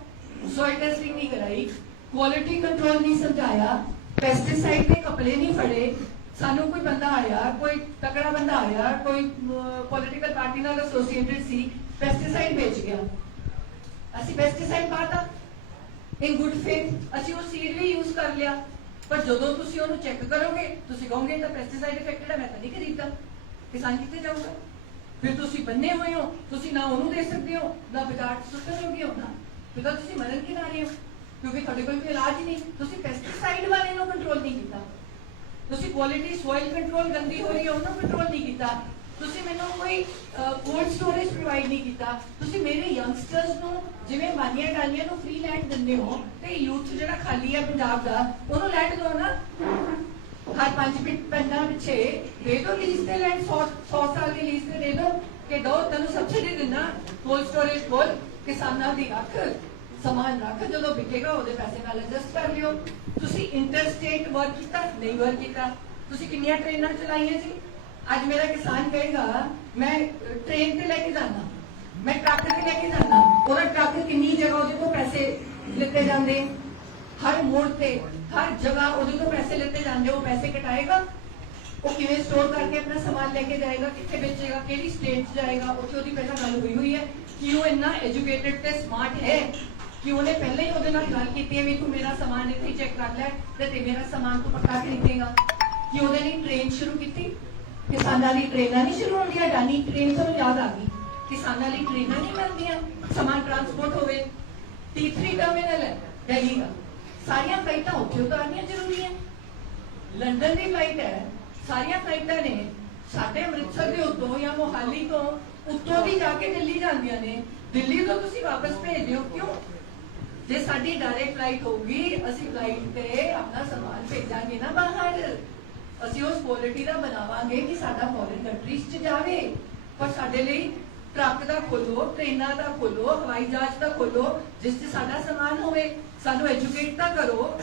ਸੋਇਲ ਟੈਸਟਿੰਗ ਨਹੀਂ ਕਰਾਈ, ਕੁਆਲਿਟੀ ਕੰਟਰੋਲ ਨਹੀਂ ਸਮਝਾਇਆ, ਪੈਸਟੀਸਾਈਡ ਦੇ ਕਪੜੇ ਨਹੀਂ ਫੜੇ। ਸਾਨੂੰ ਕੋਈ ਬੰਦਾ ਆਇਆ, ਕੋਈ ਤਕੜਾ ਬੰਦਾ ਆਇਆ, ਕੋਈ ਪੋਲੀਟੀਕਲ ਪਾਰਟੀ ਨਾਲ ਐਸੋਸੀਏਟਡ ਸੀ, ਪੈਸਟੀਸਾਈਡ ਵੇਚ ਗਿਆ, ਅਸੀਂ ਪੈਸਟੀਸਾਈਡ ਪਾਤਾ ਇਨ ਗੁੱਡ ਫੇਥ, ਅਸੀਂ ਉਹ ਸੀਡ ਵੀ ਯੂਜ਼ ਕਰ ਲਿਆ। ਪਰ ਜਦੋਂ ਤੁਸੀਂ ਉਹਨੂੰ ਚੈੱਕ ਕਰੋਗੇ, ਤੁਸੀਂ ਕਹੋਗੇ ਇਹ ਤਾਂ ਪੈਸਟੀਸਾਈਡ ਇਫੈਕਟਡ ਹੈ, ਮੈਂ ਤਾਂ ਨਹੀਂ ਖਰੀਦਦਾ। ਕਿਸਾਨ ਕਿੱਥੇ ਜਾਊਗਾ? ਫਿਰ ਤੁਸੀਂ ਬੰਨੇ ਹੋਏ ਹੋ, ਤੁਸੀਂ ਨਾ ਉਹਨੂੰ ਦੇ ਸਕਦੇ ਹੋ, ਨਾ ਬਾਜ਼ਾਰ 'ਚ ਸੁੱਟਣ ਜੋਗੇ ਹੋ, ਨਾ ਫਿਰ ਤਾਂ ਤੁਸੀਂ ਮਰਨ ਕਿਨਾਰੇ ਹੋ, ਕਿਉਂਕਿ ਤੁਹਾਡੇ ਕੋਲ ਕੋਈ ਇਲਾਜ ਹੀ ਨਹੀਂ। ਤੁਸੀਂ ਪੈਸਟੀਸਾਈਡ ਵਾਲੇ ਨੂੰ ਕੰਟਰੋਲ ਨਹੀਂ ਕੀਤਾ, ਤੁਸੀਂ ਕੁਆਲਿਟੀ ਸੋਇਲ ਕੰਟਰੋਲ ਗੰਦੀ ਹੋ ਰਹੀ ਹੈ ਉਹਨੂੰ ਕੰਟਰੋਲ ਨਹੀਂ ਕੀਤਾ, ਤੁਸੀਂ ਮੈਨੂੰ ਕੋਈ ਕੋਲਡ ਸਟੋਰੇਜ ਪ੍ਰੋਵਾਈਡ ਨਹੀਂ ਕੀਤਾ। ਤੁਸੀਂ ਮੇਰੇ ਯੰਗਸਟਰਸ ਨੂੰ ਜਿਵੇਂ ਮਾਨੀਆਂ ਟਾਲੀਆਂ ਨੂੰ ਫ੍ਰੀ ਲੈਂਡ ਦਿੰਦੇ ਹੋ, ਤੇ ਯੂਥ ਜਿਹੜਾ ਖਾਲੀ ਹੈ ਪੰਜਾਬ ਦਾ, ਉਹਨੂੰ ਲੈਂਡ ਦਿਓ ਨਾ। ਹਰ 5 ਪਿੰਡਾਂ ਪਿੱਛੇ ਦੇ ਦਿਓ ਲੀਜ਼ ਤੇ ਲੈਂਡ, 100 ਸਾਲ ਦੀ ਲੀਜ਼ ਤੇ ਦੇ ਦਿਓ ਕਿ ਦੋ ਤੈਨੂੰ ਸਬਸਿਡੀ ਦਿੰਦਾ, ਕੋਲਡ ਸਟੋਰੇਜ ਖੋਲ, ਕਿਸਾਨਾਂ ਦੀ ਰੱਖ, ਸਮਾਨ ਰੱਖ, ਜਦੋਂ ਵਿਕੇਗਾ ਉਹਦੇ ਪੈਸੇ ਨਾਲ ਐਡਜਸਟ ਕਰ ਲਿਓ। ਤੁਸੀਂ ਇੰਟਰਸਟੇਟ ਵਰਕ ਕੀਤਾ? ਨਹੀਂ ਵਰਕ ਕੀਤਾ। ਤੁਸੀਂ ਕਿੰਨੀਆਂ ਟ੍ਰੇਨਾਂ ਚਲਾਈਆਂ ਜੀ? ਅੱਜ ਮੇਰਾ ਕਿਸਾਨ ਕਹੇਗਾ ਮੈਂ ਟ੍ਰੇਨ ਤੇ ਲੈ ਕੇ ਜਾਣਾ, ਮੈਂ ਟਰੱਕ ਤੇ ਲੈ ਕੇ ਜਾਣਾ, ਉਹਦਾ ਟਰੱਕ ਕਿੰਨੀ ਜਗ੍ਹਾ ਉਹਦੇ ਤੋਂ ਪੈਸੇ ਲਿੱਤੇ ਜਾਂਦੇ, ਹਰ ਮੋੜ ਤੇ ਹਰ ਜਗ੍ਹਾ ਉਹਦੇ ਤੋਂ ਪੈਸੇ ਲਿੱਤੇ ਜਾਂਦੇ, ਉਹ ਪੈਸੇ ਕਟਾਏਗਾ, ਉਹ ਕਿਵੇਂ ਸਟੋਰ ਕਰਕੇ ਆਪਣਾ ਸਮਾਨ ਲੈ ਕੇ ਜਾਏਗਾ, ਕਿੱਥੇ ਵੇਚੇਗਾ, ਕਿਹੜੀ ਸਟੇਟ 'ਚ ਜਾਏਗਾ? ਉੱਥੇ ਉਹਦੀ ਪਹਿਲਾਂ ਗੱਲ ਹੋਈ ਹੈ ਕਿ ਉਹ ਇੰਨਾ ਐਜੂਕੇਟਡ ਤੇ ਸਮਾਰਟ ਹੈ ਕਿ ਉਹਨੇ ਪਹਿਲਾਂ ਹੀ ਉਹਦੇ ਨਾਲ ਗੱਲ ਕੀਤੀ ਹੈ ਵੀ ਤੂੰ ਮੇਰਾ ਸਮਾਨ ਇੱਥੇ ਚੈੱਕ ਕਰ ਲੈ ਤੇ ਮੇਰਾ ਸਮਾਨ ਤੂੰ ਪੱਕਾ ਖਰੀਦੇਗਾ। ਕਿ ਉਹਦੇ ਲਈ ਟ੍ਰੇਨ ਸ਼ੁਰੂ ਕੀਤੀ। ਕਿਸਾਨਾਂ ਲਈ ਟ੍ਰੇਨਾਂ ਨਹੀਂ ਸ਼ੁਰੂ ਹੁੰਦੀਆਂ, ਡਾਨੀ ਟ੍ਰੇਨ ਤੋਂ ਯਾਦ ਆ ਗਈ, ਕਿਸਾਨਾਂ ਲਈ ਟ੍ਰੇਨਾਂ ਨਹੀਂ ਮਿਲਦੀਆਂ, ਸਮਾਨ ਟਰਾਂਸਪੋਰਟ ਹੋਵੇ। T3 ਟਰਮੀਨਲ ਹੈ ਦਿੱਲੀ ਦਾ, ਸਾਰੀਆਂ ਫਲਾਈਟਾਂ ਉੱਥੇ ਉਤਾਰਨੀਆਂ ਜ਼ਰੂਰੀ ਹੈ। ਲੰਡਨ ਦੀ ਫਲਾਈਟ ਹੈ, ਸਾਰੀਆਂ ਫਲਾਈਟਾਂ ਨੇ ਸਾਡੇ ਅੰਮ੍ਰਿਤਸਰ ਦੇ ਉੱਤੋਂ ਜਾਂ ਮੋਹਾਲੀ ਤੋਂ ਉੱਤੋਂ ਦੀ ਜਾ ਕੇ ਦਿੱਲੀ ਜਾਂਦੀਆਂ ਨੇ। ਦਿੱਲੀ ਤੋਂ ਤੁਸੀਂ ਵਾਪਸ ਭੇਜ ਦਿਓ, ਕਿਉਂ? ਜੇ ਸਾਡੀ ਡਾਇਰੈਕਟ ਫਲਾਈਟ ਹੋਊਗੀ, ਅਸੀਂ ਫਲਾਈਟ ਤੇ ਆਪਣਾ ਸਮਾਨ ਭੇਜਾਂਗੇ ਨਾ ਬਾਹਰ। ਅਸੀਂ ਉਸ ਕੁਆਲਿਟੀ ਦਾ ਬਣਾਵਾਂਗੇ ਕਿ ਸਾਡਾ ਫੋਰਨ ਕੰਟਰੀਜ਼ 'ਚ ਜਾਵੇ। ਪਰ ਸਾਡੇ ਲਈ ਟਰੱਕ ਦਾ ਖੋਲੋ, ਟ੍ਰੇਨਾਂ ਦਾ ਖੋਲੋ, ਹਵਾਈ ਜਹਾਜ਼ ਦਾ ਖੋਲੋ, ਜਿਸ 'ਚ ਸਾਡਾ ਸਮਾਨ ਹੋਵੇ। ਸਾਨੂੰ ਐਜੂਕੇਟ ਤਾਂ ਕਰੋ।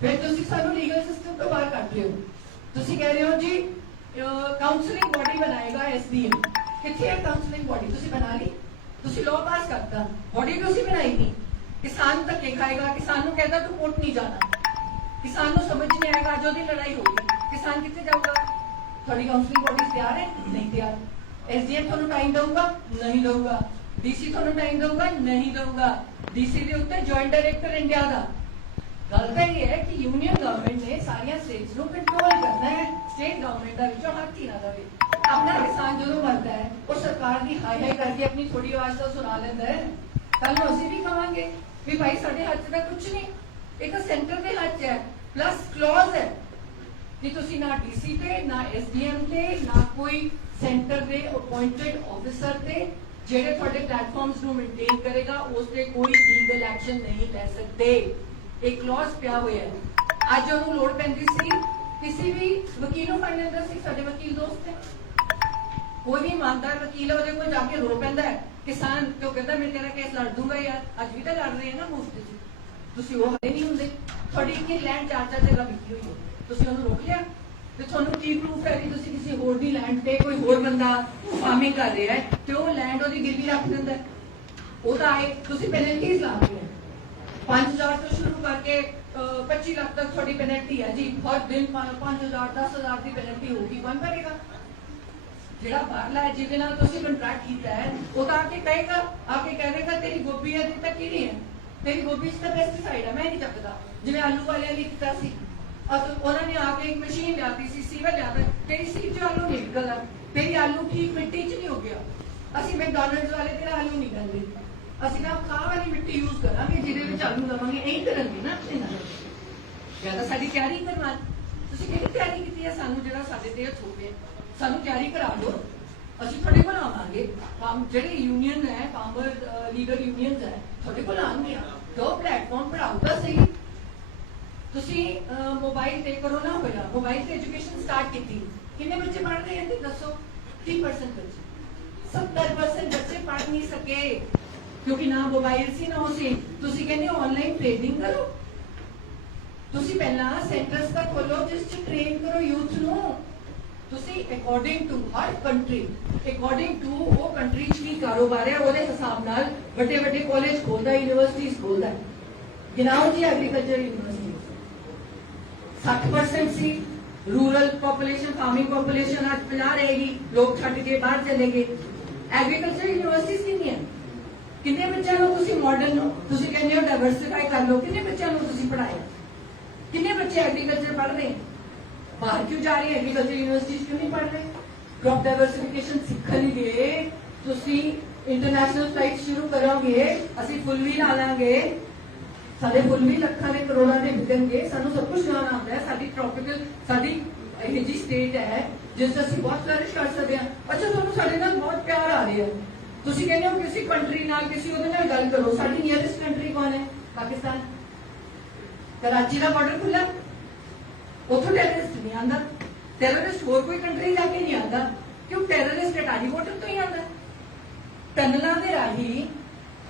ਫਿਰ ਤੁਸੀਂ ਸਾਨੂੰ ਲੀਗਲ ਸਿਸਟਮ ਤੋਂ ਬਾਹਰ ਕੱਢ ਰਹੇ ਹੋ। ਤੁਸੀਂ ਕਹਿ ਰਹੇ ਹੋ ਜੀ ਕਾਉਂਸਲਿੰਗ ਬੋਡੀ ਬਣਾਏਗਾ SDM। ਕਿੱਥੇ ਹੈ ਕਾਉਂਸਲਿੰਗ ਬੋਡੀ? ਤੁਸੀਂ ਬਣਾ ਲਈ, ਤੁਸੀਂ ਲਾਅ ਪਾਸ ਕਰਤਾ, ਬੋਡੀ ਤੁਸੀਂ ਬਣਾਈ ਨਹੀਂ। ਕਿਸਾਨ ਧੱਕੇ ਖਾਏਗਾ, ਕਿਸਾਨ ਨੂੰ ਕਹਿੰਦਾ ਤੂੰ ਕੋਰਟ ਨਹੀਂ ਜਾਣਾ, ਕਿਸਾਨ ਨੂੰ ਸਮਝ ਨਹੀਂ ਆਏਗਾ, ਅੱਜ ਉਹਦੀ ਲੜਾਈ ਹੋਗੀ, ਕਿਸਾਨ ਕਿੱਥੇ ਜਾਊਗਾ? ਤੁਹਾਡੀ ਕਾਉਂਸਲਿੰਗ ਬੋਡੀ ਤਿਆਰ ਹੈ? ਨਹੀਂ ਤਿਆਰ। SDM ਤੁਹਾਨੂੰ ਟਾਈਮ ਦਊਗਾ? ਨਹੀਂ ਦਊਗਾ। DC ਤੁਹਾਨੂੰ ਟਾਈਮ ਦਊਗਾ? ਨਹੀਂ ਦਊਗਾ। DC ਦੇ ਉੱਤੇ ਜੁਆਇੰਟ ਡਾਇਰੈਕਟਰ ਇੰਡੀਆ ਦਾ। ਗੱਲ ਤਾਂ ਇਹ ਹੈ ਕਿ ਯੂਨੀਅਨ ਗਵਰਨਮੈਂਟ ਨੇ ਸਾਰੀਆਂ ਸਟੇਟਸ ਨੂੰ ਕੰਟਰੋਲ ਕਰਨਾ ਹੈ। ਸਟੇਟ ਗਵਰਨਮੈਂਟ ਦਾ ਵਿੱਚੋਂ ਹੱਥ ਹੀ ਨਾ ਦੇਵੇ। ਆਪਣਾ ਕਿਸਾਨ ਜਦੋਂ ਮਰਦਾ ਹੈ ਉਹ ਸਰਕਾਰ ਦੀ ਹਾਈ ਹਾਈ ਕਰਕੇ ਆਪਣੀ ਥੋੜੀ ਆਵਾਜ਼ ਤਾਂ ਸੁਣਾ ਲੈਂਦਾ ਹੈ। ਕੱਲ ਨੂੰ ਅਸੀਂ ਵੀ ਕਹਾਂਗੇ ਵੀ ਭਾਈ ਸਾਡੇ ਹੱਥ ਦਾ ਕੁਝ ਨਹੀਂ, ਇਹ ਤਾਂ ਸੈਂਟਰ ਦੇ ਹੱਥ ਹੈ। ਪਲੱਸ ਕਲੌਜ਼ ਹੈ ਕਿ ਤੁਸੀਂ ਨਾ DC ਤੇ, ਨਾ SDM ਤੇ, ਨਾ ਕੋਈ ਸੈਂਟਰ ਦੇ ਅਪਾਇੰਟਡ ਆਫਿਸਰ ਤੇ ਜਿਹੜੇ ਤੁਹਾਡੇ ਪਲੇਟਫਾਰਮਸ ਨੂੰ ਮੇਨਟੇਨ ਕਰੇਗਾ ਉਸ ਤੇ ਕੋਈ ਲੀਗਲ ਐਕਸ਼ਨ ਨਹੀਂ ਲੈ ਸਕਦੇ। ਇੱਕ ਕਲੌਜ਼ ਪਿਆ ਹੋਇਆ ਹੈ। ਅੱਜ ਉਹਨੂੰ ਲੋੜ ਪੈਂਦੀ ਸੀ ਕਿਸੇ ਵੀ ਵਕੀਲ ਨੂੰ ਫੜ ਲੈਂਦਾ ਸੀ। ਸਾਡੇ ਵਕੀਲ ਦੋਸਤ ਹੈ, ਕੋਈ ਵੀ ਇਮਾਨਦਾਰ ਵਕੀਲ ਹੈ, ਉਹਦੇ ਕੋਲ ਜਾ ਕੇ ਰੋ ਪੈਂਦਾ ਹੈ। ਕਿਸਾਨ ਕਿਉਂ ਕਹਿੰਦਾ ਮੈਂ ਤੇਰਾ ਕੇਸ ਲੜ ਦੂੰਗਾ ਯਾਰ। ਅੱਜ ਵੀ ਤਾਂ ਲੜ ਰਹੇ ਆ ਨਾ ਮੁਫਤ ਚ। ਤੁਸੀਂ ਉਹ ਹਲੇ ਨਹੀਂ ਹੁੰਦੇ। ਤੁਹਾਡੀ ਇੱਕ ਲੈਂਡ ਚਾਰ ਜਗ੍ਹਾ ਵਿਕੀ ਹੋਈ ਹੈ, ਤੁਸੀਂ ਉਹਨੂੰ ਰੋਕ ਲਿਆ ਤੇ ਤੁਹਾਨੂੰ ਕੀ ਪ੍ਰੂਫ ਹੈ ਕਿ ਤੁਸੀਂ ਕਿਸੇ ਹੋਰ ਦੀ ਲੈਂਡ ਤੇ ਕੋਈ ਹੋਰ ਬੰਦਾ ਫਾਰਮਿੰਗ ਕਰ ਰਿਹਾ ਹੈ ਤੇ ਉਹ ਲੈਂਡ ਉਹਦੀ ਗਿਰਵੀ ਰੱਖ ਦਿੰਦਾ? ਉਹਦਾ ਆਏ ਤੁਸੀਂ ਪੈਨਲਟੀਜ਼ ਲਾ ਰਹੇ ਹੋ। 5000 ਤੋਂ ਸ਼ੁਰੂ ਕਰਕੇ 25 ਲੱਖ ਤੱਕ ਤੁਹਾਡੀ ਪੈਨਲਟੀ ਹੈ ਜੀ। ਹਰ ਦਿਨ 5000 10,000 ਦੀ ਪੈਨਲਟੀ ਹੋਊਗੀ। ਕੌਣ ਭਰੇਗਾ? ਜਿਹੜਾ ਬਾਹਰਲਾ ਹੈ ਜਿਹਦੇ ਨਾਲ ਤੁਸੀਂ ਕੰਟਰੈਕਟ ਕੀਤਾ ਹੈ ਉਹ ਤਾਂ ਆ ਕੇ ਕਹੇਗਾ, ਆ ਕੇ ਕਹੇਗਾ ਤੇਰੀ ਗੋਭੀ ਹੈ ਤਾਂ ਕੀ ਨਹੀਂ ਹੈ, ਤੇਰੀ ਗੋਭੀ ਚ ਤਾਂ ਪੈਸਟੀਸਾਈਡ ਹੈ, ਮੈਂ ਨਹੀਂ ਚੱਕਦਾ। ਜਿਵੇਂ ਆਲੂ ਵਾਲਿਆਂ ਨੇ ਕੀਤਾ ਸੀ, ਉਹਨਾਂ ਨੇ ਆ ਕੇ ਇੱਕ ਮਸ਼ੀਨ ਲਿਆਤੀ ਸੀ, ਸੀਵਰ ਲਿਆਤਾ, ਤੇਰੀ ਸੀਵ ਚ ਆਲੂ ਨਹੀਂ ਨਿਕਲਦਾ, ਤੇਰੀ ਆਲੂ ਠੀਕ ਮਿੱਟੀ ਚ ਨਹੀਂ ਹੋ ਗਿਆ। ਅਸੀਂ ਮੈਕਡੋਨਲਡਸ ਵਾਲੇ ਤੇਰਾ ਆਲੂ ਨਹੀਂ ਕਰਦੇ, ਅਸੀਂ ਤਾਂ ਖਾਹ ਵਾਲੀ ਮਿੱਟੀ ਯੂਜ਼ ਕਰਾਂਗੇ ਜਿਹਦੇ ਵਿੱਚ ਆਲੂ ਲਵਾਂਗੇ। ਇਹੀ ਕਰਨਗੇ ਨਾ ਆਪਣੇ ਨਾਲ। ਜਾਂ ਤਾਂ ਸਾਡੀ ਤਿਆਰੀ ਕਰਵਾ। ਤੁਸੀਂ ਕਿਹੜੀ ਤਿਆਰੀ ਕੀਤੀ ਹੈ? ਸਾਨੂੰ ਜਿਹੜਾ ਸਾਡੇ ਤੇ ਹੋ ਗਿਆ ਸਾਨੂੰ ਤਿਆਰੀ ਕਰਾ ਦਿਓ, ਅਸੀਂ ਤੁਹਾਡੇ ਕੋਲ ਆਵਾਂਗੇ। ਜਿਹੜੇ ਯੂਨੀਅਨ ਹੈ, ਫਾਰਮਰ ਲੀਗਲ ਯੂਨੀਅਨਸ ਹੈ, ਤੁਹਾਡੇ ਕੋਲ ਆਉਣਗੇ। ਦੋ ਪਲੇਟਫਾਰਮ ਪੜਾਓ ਤਾਂ ਸਹੀ। ਤੁਸੀਂ ਮੋਬਾਈਲ ਤੇ ਕਰੋਨਾ ਹੋਇਆ, ਮੋਬਾਈਲ ਤੇ ਐਜੂਕੇਸ਼ਨ ਸਟਾਰਟ ਕੀਤੀ, ਕਿੰਨੇ ਬੱਚੇ ਪੜ੍ਹ ਰਹੇ हैं? ਦੱਸੋ। 30% ਬੱਚੇ। 70% ਬੱਚੇ ਪੜ੍ਹ ਨਹੀਂ ਸਕੇ ਕਿਉਂਕਿ ਨਾ ਮੋਬਾਈਲ ਸੀ ਨਾ ਉਹ ਸੀ। ਤੁਸੀਂ ਕਹਿੰਦੇ ਹੋ ਆਨਲਾਈਨ ਟ੍ਰੇਡਿੰਗ ਕਰੋ। ਤੁਸੀਂ ਪਹਿਲਾਂ ਸੈਂਟਰਸ ਦਾ ਖੋਲੋ ਜਿਸ ਚ ਟ੍ਰੇਨ ਕਰੋ ਯੂਥ ਨੂੰ। ਤੁਸੀਂ ਅਕੋਰਡਿੰਗ ਟੂ ਹਰ ਕੰਟਰੀ, ਅਕੋਰਡਿੰਗ ਟੂ ਉਹ ਕੰਟਰੀ ਚ ਕੀ ਕਾਰੋਬਾਰ ਹੈ ਉਹਦੇ ਹਿਸਾਬ ਨਾਲ ਵੱਡੇ ਵੱਡੇ ਕਾਲਜ ਖੋਲਦਾ, ਯੂਨੀਵਰਸਿਟੀਜ਼ ਖੋਲਦਾ। ਗਿਣਾਓ ਜੀ ਐਗਰੀਕਲਚਰ ਯੂਨੀਵਰਸਿਟੀ 60% ਸੀ रूरल पॉपुलेशन, फार्मिंग पॉपुलेशन आज 50 रहेगी, लोग छट के बाहर चले गए। एग्रीकल्चर यूनिवर्सिटीज कितनी है? कितने बच्चों को तुसी मॉडर्न हो, तुसी कहते हो डाइवर्सिफाई कर लो, कितने बच्चों को तुसी पढ़ाया? कितने बच्चे एग्रीकल्चर पढ़ रहे हैं? बाहर क्यों जा रहे हैं? एग्रीकल्चर यूनिवर्सिटीज क्यों नहीं पढ़ रहे? क्रॉप डाइवर्सिफिकेशन सीखणगे, तुसी इंटरनेशनल फ्लाइट शुरू करोगे, असी फुल भी ला लांगे, ਸਾਡੇ ਫੁੱਲ ਵੀ ਲੱਖਾਂ ਦੇ ਕਰੋੜਾਂ ਦੇ ਵਿਕਣਗੇ। ਸਾਨੂੰ ਸਭ ਕੁਝ ਜਾਣਾ ਆਉਂਦਾ ਹੈ। ਸਾਡੀ ਟ੍ਰੋਪੀਕਲ, ਸਾਡੀ ਇਹ ਜੀ ਸਟੇਟ ਹੈ ਜਿਸ ਅਸੀਂ ਬਹੁਤ ਫਲਰਿਸ਼ ਕਰ ਸਕਦੇ ਹਾਂ। ਅੱਛਾ, ਤੁਹਾਨੂੰ ਸਾਡੇ ਨਾਲ ਬਹੁਤ ਪਿਆਰ ਆ ਰਿਹਾ। ਤੁਸੀਂ ਕਹਿੰਦੇ ਹੋ ਕਿਸੇ ਕੰਟਰੀ ਨਾਲ, ਕਿਸੇ ਉਹਦੇ ਨਾਲ ਗੱਲ ਕਰੋ। ਸਾਡੀ ਨੀਅਰੈਸਟ ਕੰਟਰੀ ਕੌਣ ਹੈ? ਪਾਕਿਸਤਾਨ। ਕਰਾਚੀ ਦਾ ਬਾਰਡਰ ਖੁੱਲਾ, ਉੱਥੋਂ ਟੈਰਰਿਸਟ ਨਹੀਂ ਆਉਂਦਾ। ਟੈਰਰਿਸਟ ਹੋਰ ਕੋਈ ਕੰਟਰੀ ਜਾ ਕੇ ਨਹੀਂ ਆਉਂਦਾ। ਕਿਉਂ? ਟੈਰਰਿਸਟ ਅਟਾਰੀ ਬਾਰਡਰ ਤੋਂ ਹੀ ਆਉਂਦਾ। ਟਨਲਾਂ ਦੇ ਰਾਹੀਂ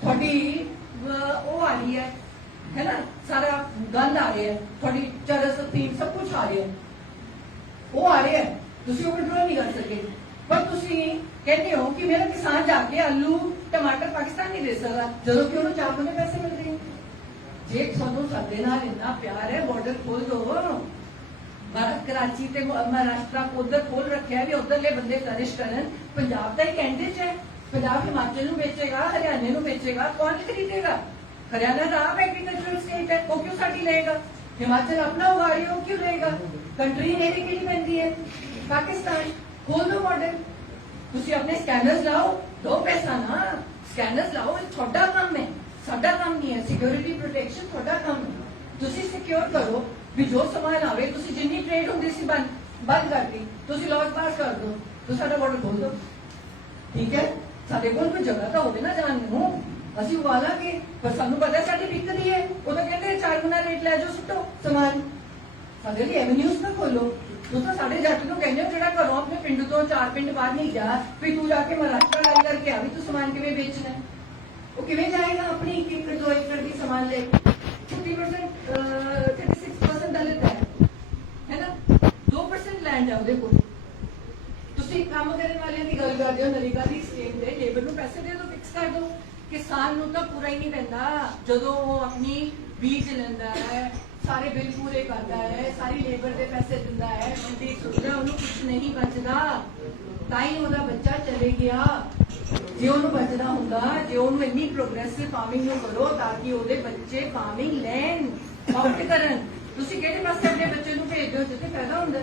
ਤੁਹਾਡੀ ਉਹ ਆ ਰਹੀ है ना, सारा गंद आ रहा है, थोड़ी चरस अफीम सब कुछ आ रहा है, वो आ रहा है, तुसी वो कंट्रोल नहीं कर सके। पर तुसी कहते हो कि मेरा किसान जाके आलू टमाटर पाकिस्तान नहीं दे सकता, जदों कि उन्हें 4 गुने पैसे मिल रहे हैं। जे तुहानू साडे नाल इन्ना प्यार है, बॉर्डर खोल दो। कराची ते महाराष्ट्र उधर खोल रखे भी, उधरले बंदे फ्लरिश करन। पंजाब का एक एंड है, पंजाब हिमाचल नू बेचेगा, हरियाणे नू बेचेगा, कौन खरीदेगा? हरियाणा का आप एग्रीकल्चरल स्टेट है, वो क्यों साड़ी लेगा? हिमाचल अपना उगा रही हो, क्यों लेगा? कंट्री लेने के लिए बनती है। पाकिस्तान खोल दो बॉर्डर, तुसी अपने स्कैनर्स लाओ, दो पैसा ना, स्कैनर्स लाओ, थोड़ा काम है, साडा काम नहीं है। सिक्योरिटी प्रोटेक्शन थोड़ा काम है, तुसी सिक्योर करो भी जो सामान आवे। तुसी जिन्नी ट्रेड होंदी सी बंद कर दी, तुसी लॉज पास कर दो, तो साडा बॉर्डर खोल दो। ठीक है, साडे कोल कोई जगह तो होवे ना जान नूं, ਅਸੀਂ ਉਗਾ ਲਾਂਗੇ। ਪਰ ਸਾਨੂੰ ਪਤਾ ਸਾਡੀ ਵਿਕਰੀ ਹੈ, ਉਹ ਤਾਂ ਕਹਿੰਦੇ 4 ਗੁਣਾ ਰੇਟ ਲੈ ਜਾਓ, ਸੁੱਟੋ ਸਮਾਨ। ਸਾਡੇ ਲਈ ਐਵਨਿਊਜ਼ ਤਾਂ ਖੋਲੋ। ਤੂੰ ਤਾਂ ਸਾਡੇ ਜੱਟ ਨੂੰ ਕਹਿੰਦੇ ਹੋ ਜਿਹੜਾ ਘਰੋਂ ਆਪਣੇ ਪਿੰਡ ਤੋਂ 4 ਪਿੰਡ ਬਾਹਰ ਨਹੀਂ ਜਾ ਵੀ ਤੂੰ ਜਾ ਕੇ ਮਹਾਰਾਸ਼ਟਰ ਗੱਲ ਕਰਕੇ ਆ ਵੀ ਤੂੰ ਸਮਾਨ ਕਿਵੇਂ ਵੇਚਣਾ ਹੈ। ਉਹ ਕਿਵੇਂ ਜਾਏਗਾ ਆਪਣੀ 1 ਏਕੜ 2 ਏਕੜ ਦੀ ਸਮਾਨ ਲੈ ਕੇ 36% ਦਲਿਤ ਹੈ ਨਾ 2% ਲੈਂਡ ਹੈ ਉਹਦੇ ਕੋਲ। ਤੁਸੀਂ ਕੰਮ ਕਰਨ ਵਾਲਿਆਂ ਦੀ ਗੱਲ ਕਰਦੇ ਹੋ ਨਰੇਗਾ ਦੀ ਸਕੀਮ ਦੇ ਲੇਬਰ ਨੂੰ ਪੈਸੇ ਦੇ ਦਿਓ ਫਿਕਸ ਕਰ ਦਿਓ। ਕਿਸਾਨ ਨੂੰ ਤਾਂ ਪੂਰਾ ਹੀ ਨਹੀਂ ਪੈਂਦਾ ਜਦੋਂ ਉਹ ਆਪਣੀ ਬੀਜ ਲੈਂਦਾ ਹੈ ਸਾਰੇ ਬਿੱਲ ਪੂਰੇ ਕਰਦਾ ਹੈ ਸਾਰੀ ਲੇਬਰ ਦੇ ਪੈਸੇ ਦਿੰਦਾ ਹੈ ਮੰਡੀ ਸੁਣਦਾ ਉਹਨੂੰ ਕੁਝ ਨਹੀਂ ਬਚਦਾ ਤਾਂ ਹੀ ਉਹਦਾ ਬੱਚਾ ਚਲੇ ਗਿਆ। ਜੇ ਉਹਨੂੰ ਬਚਦਾ ਹੁੰਦਾ ਜੇ ਉਹਨੂੰ ਇੰਨੀ ਪ੍ਰੋਗਰੈਸਿਵ ਫਾਰਮਿੰਗ ਨੂੰ ਕਰੋ ਤਾਂ ਕਿ ਉਹਦੇ ਬੱਚੇ ਫਾਰਮਿੰਗ ਲੈਣ ਆਊਟ ਕਰਨ। ਤੁਸੀਂ ਕਿਹੜੇ ਪਾਸੇ ਆਪਣੇ ਬੱਚੇ ਨੂੰ ਭੇਜਦੇ ਹੋ ਜਿੱਥੇ ਫਾਇਦਾ ਹੁੰਦਾ।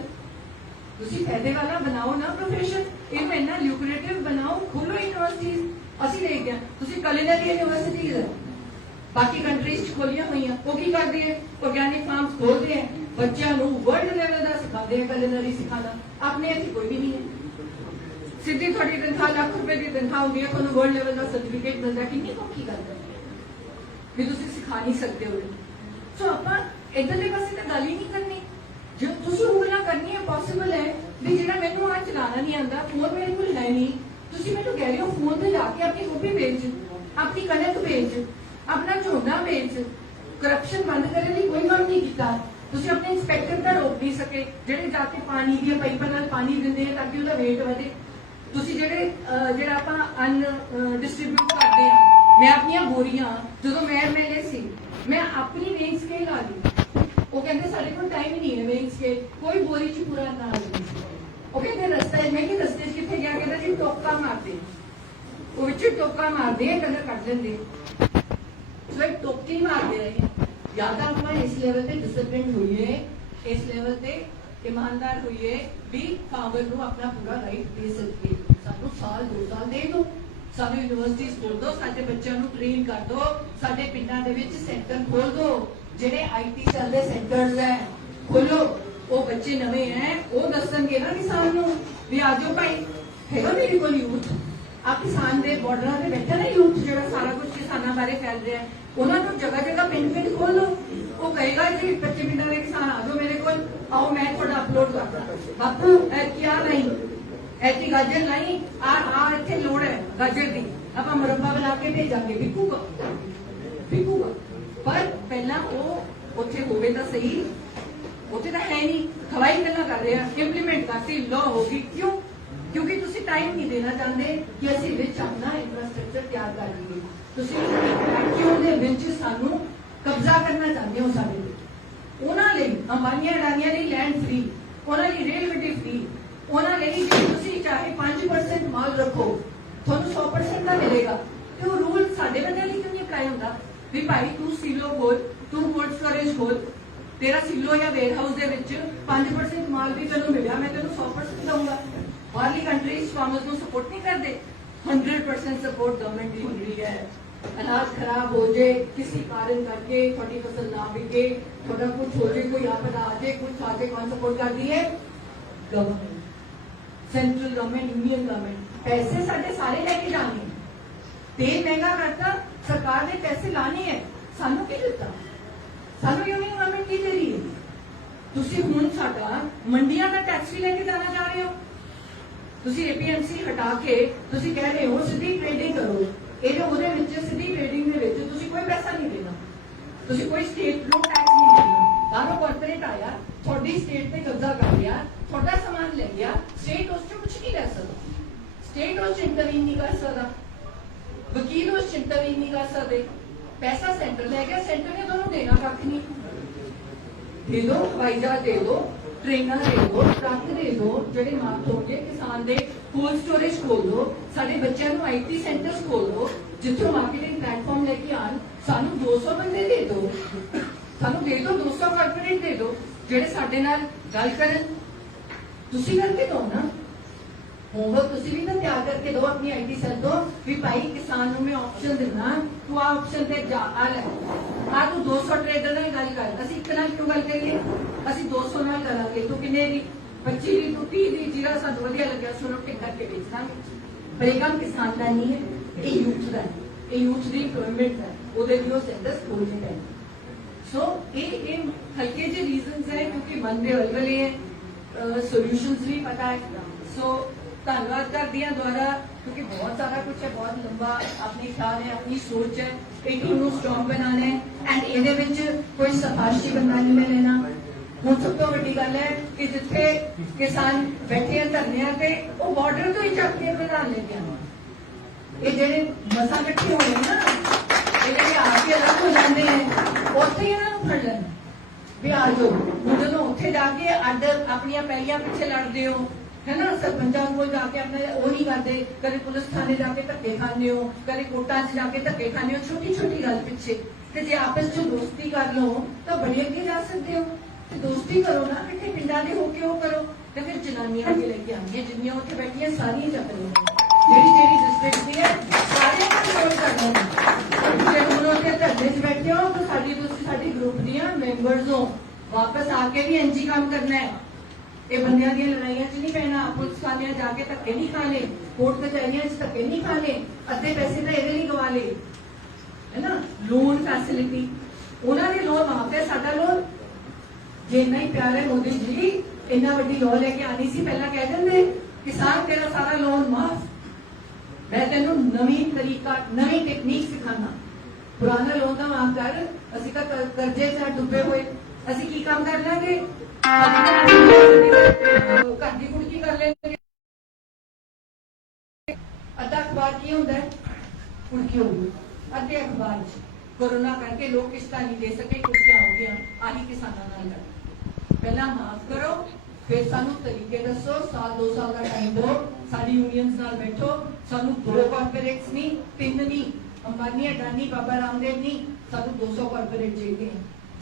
ਤੁਸੀਂ ਫਾਇਦੇ ਵਾਲਾ ਬਣਾਓ ਨਾ ਪ੍ਰੋਫੈਸ਼ਨ ਇਹਨੂੰ ਇੰਨਾ ਲੂਕਰੇਟਿਵ ਬਣਾਓ ਖੋਲੋ ਯੂਨੀਵਰਸਿਟੀਜ਼। ਅਸੀਂ ਦੇਖਦੇ ਹਾਂ ਤੁਸੀਂ ਕੁਲਿਨਰੀ ਯੂਨੀਵਰਸਿਟੀਜ਼ ਹੈ ਬਾਕੀ ਕੰਟਰੀਜ਼ ਚ ਖੋਲੀਆਂ ਹੋਈਆਂ ਉਹ ਕੀ ਕਰਦੇ ਹੈ ਆਰਗੈਨਿਕ ਫਾਰਮਸ ਖੋਲਦੇ ਹੈ ਬੱਚਿਆਂ ਨੂੰ ਵਰਲਡ ਲੈਵਲ ਦਾ ਸਿਖਾਉਂਦੇ ਹੈ ਕੁਲਿਨਰੀ ਸਿਖਾਣਾ। ਆਪਣੇ ਇੱਥੇ ਕੋਈ ਵੀ ਨਹੀਂ ਹੈ। ਸਿੱਧੀ ਤੁਹਾਡੀ ਤਨਖਾਹ ਲੱਖ ਰੁਪਏ ਦੀ ਤਨਖਾਹ ਹੁੰਦੀ ਹੈ ਤੁਹਾਨੂੰ ਵਰਲਡ ਲੈਵਲ ਦਾ ਸਰਟੀਫਿਕੇਟ ਮਿਲਦਾ ਕਿੰਨੀ ਔਖੀ ਗੱਲ ਹੈ ਵੀ ਤੁਸੀਂ ਸਿਖਾ ਨਹੀਂ ਸਕਦੇ ਹੋ। ਸੋ ਆਪਾਂ ਇੱਧਰਲੇ ਪਾਸੇ ਤਾਂ ਗੱਲ ਹੀ ਨਹੀਂ ਕਰਨੀ। ਜੇ ਤੁਸੀਂ ਉਂਗਲਾਂ ਕਰਨੀ ਹੈ ਪੋਸੀਬਲ ਹੈ ਵੀ ਜਿਹੜਾ ਮੈਨੂੰ ਆ ਚਲਾਣਾ ਨਹੀਂ ਆਉਂਦਾ ਫੋਨ ਮੇਰੇ ਕੋਲ ਹੈ ਨਹੀਂ ਤੁਸੀਂ ਮੈਨੂੰ ਕਹਿ ਰਹੇ ਹੋ ਫੋਨ ਤੇ ਜਾ ਕੇ ਆਪਣੀ ਗੋਭੀ ਵੇਚ ਆਪਣੀ ਕਣਕ ਵੇਚ ਆਪਣਾ ਝੋਨਾ ਵੇਚ। ਕਰਪਸ਼ਨ ਬੰਦ ਕਰਨ ਲਈ ਕੋਈ ਕੰਮ ਨਹੀਂ ਕੀਤਾ। ਤੁਸੀਂ ਆਪਣੇ ਇੰਸਪੈਕਟਰ ਤਾਂ ਰੋਕ ਨਹੀਂ ਸਕੇ ਜਿਹੜੇ ਜਾ ਕੇ ਪਾਣੀ ਦੀਆਂ ਪਾਈਪਾਂ ਨਾਲ ਪਾਣੀ ਦਿੰਦੇ ਆ ਤਾਂ ਕਿ ਉਹਦਾ ਵੇਟ ਵਧੇ। ਤੁਸੀਂ ਜਿਹੜਾ ਆਪਾਂ ਅਨ ਡਿਸਟ੍ਰੀਬਿਊਟ ਕਰਦੇ ਆ ਮੈਂ ਆਪਣੀਆਂ ਬੋਰੀਆਂ ਜਦੋਂ ਮੈਂ ਐਮਐਲਏ ਸੀ ਮੈਂ ਆਪਣੀ ਵੇਇੰਗ ਸਕੇਲ ਆ ਲਈ ਉਹ ਕਹਿੰਦੇ ਸਾਡੇ ਕੋਲ ਟਾਈਮ ਨਹੀਂ ਹੈ ਵੇਇੰਗ ਸਕੇਲ ਕੋਈ ਬੋਰੀ ਚ ਪੂਰਾ ਨਾ ਆਵੇ। ਉਹ ਕਹਿੰਦੇ ਰਸਤੇ ਮੈਂ ਕਿ ਰਸਤੇ 'ਚ ਕਿੱਥੇ ਗਿਆ ਕਹਿੰਦਾ ਜੀ ਟੋਕਾ ਮਾਰਦੇ ਉਹ ਵਿੱਚ ਟੋਕਾ ਮਾਰਦੇ ਆ ਕਹਿੰਦਾ ਕੱਢ ਦਿੰਦੇ ਸੋ ਇੱਕ ਟੋਕੀ ਮਾਰਦੇ ਰਹੇ ਜਾਂ ਤਾਂ ਆਪਾਂ ਇਸ ਲੈਵਲ ਤੇ ਡਿਸਪਲਿਨ ਹੋਈਏ ਇਸ ਲੈਵਲ ਤੇ ईमानदार होइए भी फार्मर ਨੂੰ ਆਪਣਾ ਪੂਰਾ ਰਾਈਟ ਦੇ ਸਕੀਏ। ਸਾਨੂੰ ਸਾਲ 2 ਸਾਲ ਦੇ ਦਿਓ ਸਾਨੂੰ ਯੂਨੀਵਰਸਿਟੀਜ਼ ਖੋਲ ਦਿਓ ਸਾਡੇ ਬੱਚਿਆਂ ਨੂੰ ਟ੍ਰੇਨ ਕਰ ਦਿਓ ਸਾਡੇ ਪਿੰਡਾਂ ਦੇ ਵਿੱਚ ਸੈਂਟਰ ਖੋਲ ਦਿਓ ਜਿਹੜੇ ਆਈਟੀ ਚੱਲਦੇ ਸੈਂਟਰਸ ਹੈ ਖੋਲੋ। ਉਹ ਬੱਚੇ ਨਵੇਂ ਹੈ ਉਹ ਦੱਸਣਗੇ ਨਾ ਕਿਸਾਨ ਨੂੰ ਵੀ ਆ ਜਾਓ ਭਾਈ ਹੈਗਾ ਮੇਰੇ ਕੋਲ ਯੂਥ ਆ ਕਿਸਾਨ ਦੇ ਬਾਰਡਰਾਂ ਤੇ ਬੈਠਾ ਨਾ ਯੂਥ ਜਿਹੜਾ ਸਾਰਾ ਕੁਝ ਕਿਸਾਨਾਂ ਬਾਰੇ ਫੈਲ ਰਿਹਾ ਉਹਨਾਂ ਨੂੰ ਜਗ੍ਹਾ ਜਗ੍ਹਾ ਪਿੰਡ ਖੋਲ ਲਓ। ਉਹ ਕਹੇਗਾ ਜੀ 25 ਪਿੰਡਾਂ ਦੇ ਕਿਸਾਨ ਆ ਜਾਓ ਮੇਰੇ ਕੋਲ आओ मैं थोड़ा अपलोड करता बापू क्या नहीं ऐसी गाजर नहीं आ इतने लोड़ है गाजर की आप मुरब्बा बना के भेजांगे विकूगा पर पहला वो उत्थे होवे तां सही उत्थे तां है नहीं हवाई गल्लां कर रहे हैं इंप्लीमेंट करती लॉ होगी क्यों क्योंकि तुसी टाइम नहीं देना चाहते कि असीं विच अपना इंफ्रास्ट्रक्चर तैयार कर लईए तुसी वैक्यूम दे विच सानू कब्जा करना चाहते हो साडे ਉਹਨਾਂ ਲਈ ਅੰਬਾਨੀਆਂ ਅਡਾਨੀਆਂ ਲਈ ਲੈਂਡ ਫ੍ਰੀ ਉਹਨਾਂ ਲਈ ਰੇਲ ਗੱਡੀ ਫ੍ਰੀ ਉਹਨਾਂ ਲਈ ਜੇ ਤੁਸੀਂ ਚਾਹੇ 5% ਮਾਲ ਰੱਖੋ ਤੁਹਾਨੂੰ 100% ਦਾ ਮਿਲੇਗਾ ਤੇ ਉਹ ਰੂਲ ਸਾਡੇ ਬੰਦਿਆਂ ਲਈ ਕਿਉਂ ਨਹੀਂ ਅਪਲਾਈ ਹੁੰਦਾ ਵੀ ਭਾਈ ਤੂੰ ਸਿਲੋ ਖੋਲ ਤੂੰ ਕੋਲਡ ਸਟੋਰੇਜ ਖੋਲ ਤੇਰਾ ਸਿਲੋ ਜਾਂ ਵੇਅਰ ਹਾਊਸ ਦੇ ਵਿੱਚ 5% ਮਾਲ ਵੀ ਤੈਨੂੰ ਮਿਲਿਆ ਮੈਂ ਤੈਨੂੰ 100% ਦਊਂਗਾ। ਬਾਹਰਲੀ ਕੰਟਰੀਜ਼ ਫਾਰਮਰਸ ਨੂੰ ਸਪੋਰਟ ਨਹੀਂ ਕਰਦੇ 100% ਸਪੋर्ट गवर्नमेंट ਦੀ ਹੁੰਦੀ ਹੈ। अनाज खराब हो जाए किसी कारण करके थोड़ी फसल ना बिके थोड़ा कुछ हो जाए कोई आपदा आ जाए कुछ आ जाए कौन सपोर्ट करती है government central government union government पैसे साढ़े सारे लेके जाने तेल महंगा करता सरकार ने पैसे लाने हैं सानू की दिता सानू यूनियन गवर्नमेंट की दे रही है तुसी हुण साडा मंडियां का टैक्स भी लेके जाना चाह रहे हो तुसी एपीएमसी हटा के तुसी कह रहे हो सीधी ट्रेडिंग करो ਇਹ ਉਹਦੇ ਵਿੱਚ ਸਿੱਧੀ ਟ੍ਰੇਡਿੰਗ ਦੇ ਵਿੱਚ ਤੁਸੀਂ ਕੋਈ ਪੈਸਾ ਨਹੀਂ ਦੇਣਾ ਤੁਸੀਂ ਕੋਈ ਸਟੇਟ ਨੂੰ ਟੈਕਸ ਨਹੀਂ ਦੇਣਾ ਬਾਹਰੋਂ ਕਾਰਪੋਰੇਟ ਆਇਆ ਤੁਹਾਡੀ ਸਟੇਟ ਤੇ ਕਬਜ਼ਾ ਕਰ ਲਿਆ ਤੁਹਾਡਾ ਸਮਾਨ ਲੈ ਗਿਆ ਸਟੇਟ ਉਸ ਤੋਂ ਕੁਝ ਨਹੀਂ ਲੈ ਸਕਦਾ ਸਟੇਟ ਉਸ ਇੰਟਰਵੀਨ ਨਹੀਂ ਕਰ ਸਕਦਾ ਵਕੀਲ ਉਸ ਇੰਟਰਵੀਨ ਨਹੀਂ ਕਰ ਸਕਦੇ ਪੈਸਾ ਸੈਂਟਰ ਲੈ ਗਿਆ ਸੈਂਟਰ ਨੇ ਤੁਹਾਨੂੰ ਦੇਣਾ ਕੱਖ ਨਹੀਂ ਦੇ ਦੋ ਹਵਾਈ ਜਹਾਜ਼ ਦੇ ਦੋ ट्रेना दे दो ट्रक दे दो ਜਿਹੜੇ ਮਾਰਕ ਹੋ ਗਏ ਕਿਸਾਨ ਦੇ ਕੋਲਡ ਸਟੋਰੇਜ ਖੋਲ ਦੋ ਸਾਡੇ ਬੱਚਿਆਂ ਨੂੰ ਆਈਟੀ ਸੈਂਟਰਸ ਖੋਲ ਦੋ ਜਿੱਥੋਂ ਮਾਰਕੀਟਿੰਗ ਪਲੇਟਫਾਰਮ ਲੈ ਕੇ ਆਣ ਸਾਨੂੰ 200 ਬੰਦੇ ਦੇ ਦਿਓ ਸਾਨੂੰ ਦੇ ਦਿਓ 200 ਕਾਰਪੋਰੇਟ ਦੇ ਦਿਓ ਜਿਹੜੇ ਸਾਡੇ ਨਾਲ ਗੱਲ ਕਰਨ ਤੁਸੀਂ ਕਰਕੇ ਦਿਓ ਨਾ ਹੋਮਵਰਕ ਤੁਸੀਂ ਵੀ ਤਾਂ ਤਿਆਰ ਕਰਕੇ ਦਿਓ ਆਪਣੀ ਆਈਟੀ ਸੈਲ ਤੋਂ ਵੀ ਭਾਈ ਕਿਸਾਨ ਨੂੰ ਮੈਂ ਆਪਸ਼ਨ ਦਿੰਦਾ ਤੂੰ ਆ ਆਪਸ਼ਨ ਤੇ ਜਾ ਆ ਲੈ ਆ ਤੂੰ 200 ਟ੍ਰੇਡਰ ਨਾਲ ਗੱਲ ਕਰ ਅਸੀਂ ਇੱਕ ਨਾਲ ਕਿਉਂ ਗੱਲ ਕਰੀਏ ਅਸੀਂ 200 ਨਾਲ ਕਰਾਂਗੇ ਤੂੰ ਕਿੰਨੇ ਦੀ 25 ਦੀ ਤੂੰ 30 ਦੀ ਜਿਹੜਾ ਸਾਨੂੰ ਵਧੀਆ ਲੱਗਿਆ ਸੋ ਰੋਟੀ ਕਰਕੇ ਵੇਚ ਦਾਂਗੇ ਪਰ ਇਹ ਕੰਮ ਕਿਸਾਨ ਦਾ ਨਹੀਂ ਹੈ ਇਹ ਯੂਥ ਦਾ ਇਹ ਯੂਥ ਦੀ ਇੰਪਲੋਇਮੈਂਟ ਹੈ ਉਹਦੇ ਲਈ ਉਹ ਸੈਂਟਰਸ ਖੋਲ੍ਹਣੇ ਪੈਣੇ ਸੋ ਇਹ ਹਲਕੇ ਜਿਹੇ ਰੀਜ਼ਨਸ ਹੈ ਕਿਉਂਕਿ ਮਨ ਦੇ ਵਲਵਲੇ ਹੈ सॉल्यूशंस भी पता है। सो धन्यवाद करती हैं द्वारा, क्योंकि बहुत सारा कुछ है, बहुत लंबा अपने ख्याल है, अपनी सोच है, एक टीम को स्ट्रॉन्ग बनाना है एंड ਇਹਦੇ ਵਿੱਚ कोई सिफारिशी बंदा नहीं मैं लेना। ਹੁਣ ਸਭ ਤੋਂ ਵੱਡੀ ਗੱਲ ਹੈ ਕਿ ਜਿੱਥੇ ਕਿਸਾਨ ਬੈਠੇ ਆ ਧਰਨਿਆਂ ਤੇ ਉਹ ਬਾਰਡਰ ਤੋਂ ਹੀ ਚੱਕ ਕੇ ਪ੍ਰਧਾਨ ਲੈ ਕੇ ਆਉਣ। ਇਹ ਜਿਹੜੇ ਮਸਾਂ ਇਕੱਠੇ ਹੋਏ ਨਾ, ਇਹ ਜਿਹੜੇ ਆ ਕੇ ਅਲੱਗ ਹੋ ਜਾਂਦੇ ਨੇ, ਉੱਥੇ ਹੀ ਇਹਨਾਂ ਨੂੰ ਫੜ ਲੈਣਾ ਵੀ ਆ ਜਾਓ। ਹੁਣ ਜਦੋਂ ਉੱਥੇ ਜਾ ਕੇ ਅੱਡ ਆਪਣੀਆਂ ਪੈਲੀਆਂ ਪਿੱਛੇ ਲੜਦੇ ਹੋ है ना, सरपंचा को जाके अपने वो नहीं करते, कभी पुलिस थाने जाके धक्के खाने हो, कभी कोर्टा च जाके धक्के खाने हो, छोटी छोटी गल पिछे ते जे आपस च दोस्ती कर लो तो बड़ी अगे जा सकते हो। ते दोस्ती करो ना, इतने पिंडा दे होके वो करो। तो फिर जनानियां अगे लेके आनी जिन्नियां उत्थे बैठियां सारियां चक लो, जेड़ी जेड़ी डिस्ट्रिक्ट दी है सारे कंट्रोल करना। जे हुण उत्थे धरने च बैठे हो तो साडी तुसीं साडी ग्रुप दियां मैंबर्स हो, वापस आके भी इंज ही काम करना है। ये बंदियां दी लड़ाइयां च नहीं पैना, पुलिस वालियां जाके धक्के नहीं खाने, कोर्ट कचहरियां च धक्के नहीं खाने, अद्धे पैसे तो ये गवा ले, है ना। लोन फैसिलिटी उन्होंने लोन माफ है, साडा लोन जे इन्ना ही प्यार है मोदी जी, इन्ना वड्डी लॉ लेके आनी सी, पहला कह देंगे किसान तेरा सारा लोन माफ, मैं तेनू नवी तरीका नवी टेक्निक सिखाना, पुराना लोन का माफ कर, असी तो कर्जे च डुबे हुए, असी की काम कर लेंगे, घर की कुड़की कर लेंगे। अद्धा अखबार की होता है कुड़की होगी, अद्धे अखबार कोरोना करके लोग किस्तां नहीं दे सके, कुड़कियां हो गई, आही किसानों नाल कर। पहला माफ करो, फिर सानू तरीके दसो, साल 2 साल का टाइम दो, साडी यूनियंस नाल बैठो, सानू 2 कॉर्पोरेट्स नहीं, 3 नहीं, अंबानी अडानी बाबा रामदेव नहीं, सानू 200 कॉर्पोरेट चाहिए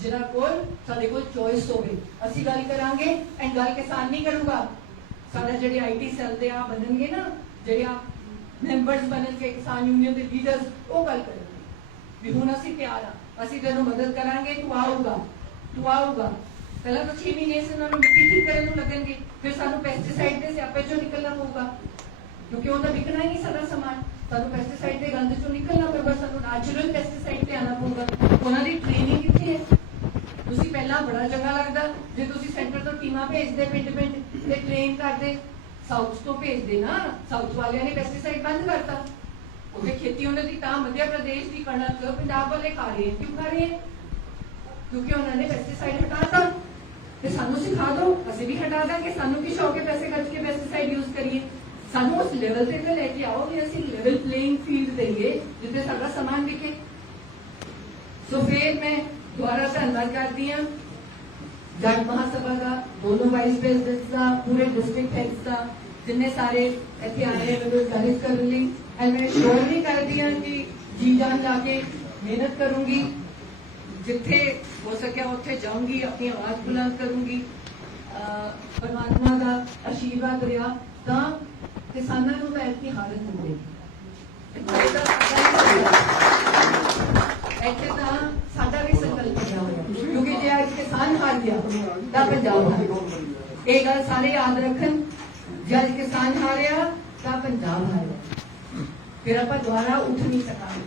जिन्हां कोल साडे कोल चॉइस होवे। असीं गल करांगे एंड गल किसान नहीं करूंगा, साडा जिहड़े आईटी सैल दे आ बनणगे ना, जिहड़े मैंबर्स बनणगे किसान यूनियन दे लीडर्स, वो गल करनगे भी हुण असीं तैयार आ, असीं तैनूं मदद करांगे, तू आऊगा। पहला तो 6 महीने से उन्होंने मिट्टी ठीक करने को लगेंगे, फिर सानू पेस्टिसाइड के स्यापे चों निकलना पऊगा, क्योंकि वो तो बिकना ही नहीं सारा सामान, सानू पेस्टिसाइड के गंद चों निकलना पऊगा, सानू नेचुरल पेस्टिसाइड ते आना पऊगा। उन्हां दी ट्रेनिंग कित्थे है? ਤੁਸੀਂ ਪਹਿਲਾਂ ਬੜਾ ਚੰਗਾ ਲੱਗਦਾ ਜੇ ਤੁਸੀਂ ਸੈਂਟਰ ਤੋਂ ਟੀਮਾਂ ਭੇਜਦੇ ਪਿੰਡ ਤੇ ਟ੍ਰੇਨ ਕਰਦੇ, ਸਾਊਥ ਤੋਂ ਭੇਜਦੇ ਨਾ, ਸਾਊਥ ਵਾਲਿਆਂ ਨੇ ਪੈਸਟੀਸਾਈਡ ਬੰਦ ਕਰਤਾ, ਉਹਦੇ ਖੇਤੀ ਉਹਨਾਂ ਦੀ ਤਾਂ ਮੱਧ ਪ੍ਰਦੇਸ਼ ਦੀ ਕਣਕ ਪੰਜਾਬ ਵਾਲੇ ਖਾ ਰਹੇ, ਕਿਉਂ ਖਾ ਰਹੇ? ਕਿਉਂਕਿ ਉਹਨਾਂ ਨੇ ਪੈਸਟੀਸਾਈਡ ਹਟਾਤਾ। ਤੇ ਸਾਨੂੰ ਸਿਖਾ ਦਿਓ, ਅਸੀਂ ਵੀ ਹਟਾ ਦਾਂਗੇ, ਸਾਨੂੰ ਕੀ ਸ਼ੌਕ ਹੈ ਪੈਸੇ ਖਰਚ ਕੇ ਪੈਸਟੀਸਾਈਡ ਯੂਜ਼ ਕਰੀਏ। ਸਾਨੂੰ ਉਸ ਲੈਵਲ ਤੇ ਲੈ ਕੇ ਆਓ ਕਿ ਅਸੀਂ ਲੈਵਲ ਪਲੇਇੰਗ ਫੀਲਡ ਦੇਈਏ ਜਿੱਥੇ ਸਾਡਾ ਸਮਾਨ ਵਿਕੇ। ਸੋ ਫਿਰ ਮੈਂ द्वारा धन्यवाद करती हैं जट महासभा का, दोनों वाइस प्रेसिडेंट्स का, पूरे डिस्ट्रिक्ट हेड्स का, जिन्ने सारे इतने आए हैं मैं गाइड करने ली। एंड मैं श्योर भी करती हूँ कि जी जान लाके मेहनत करूंगी, जिथे हो सके उत्थे जाऊंगी, अपनी आवाज बुलंद करूंगी। परमात्मा का आशीर्वाद रहा तो किसानों को ऐसी हालत मिलेगी। ਇੱਥੇ ਤਾਂ ਸਾਡਾ ਵੀ ਸੰਕਲਪ ਪਿਆ ਹੋਇਆ, ਕਿਉਂਕਿ ਜੇ ਅੱਜ ਕਿਸਾਨ ਹਾਰ ਗਿਆ ਤਾਂ ਪੰਜਾਬ ਹਾਰ ਗਿਆ। ਇਹ ਗੱਲ ਸਾਰੇ ਯਾਦ ਰੱਖਣ, ਜੇ ਅੱਜ ਕਿਸਾਨ ਹਾਰਿਆ ਤਾਂ ਪੰਜਾਬ ਹਾਰਿਆ, ਫਿਰ ਆਪਾਂ ਦੁਬਾਰਾ ਉੱਠ ਨਹੀਂ ਸਕਾਂਗੇ।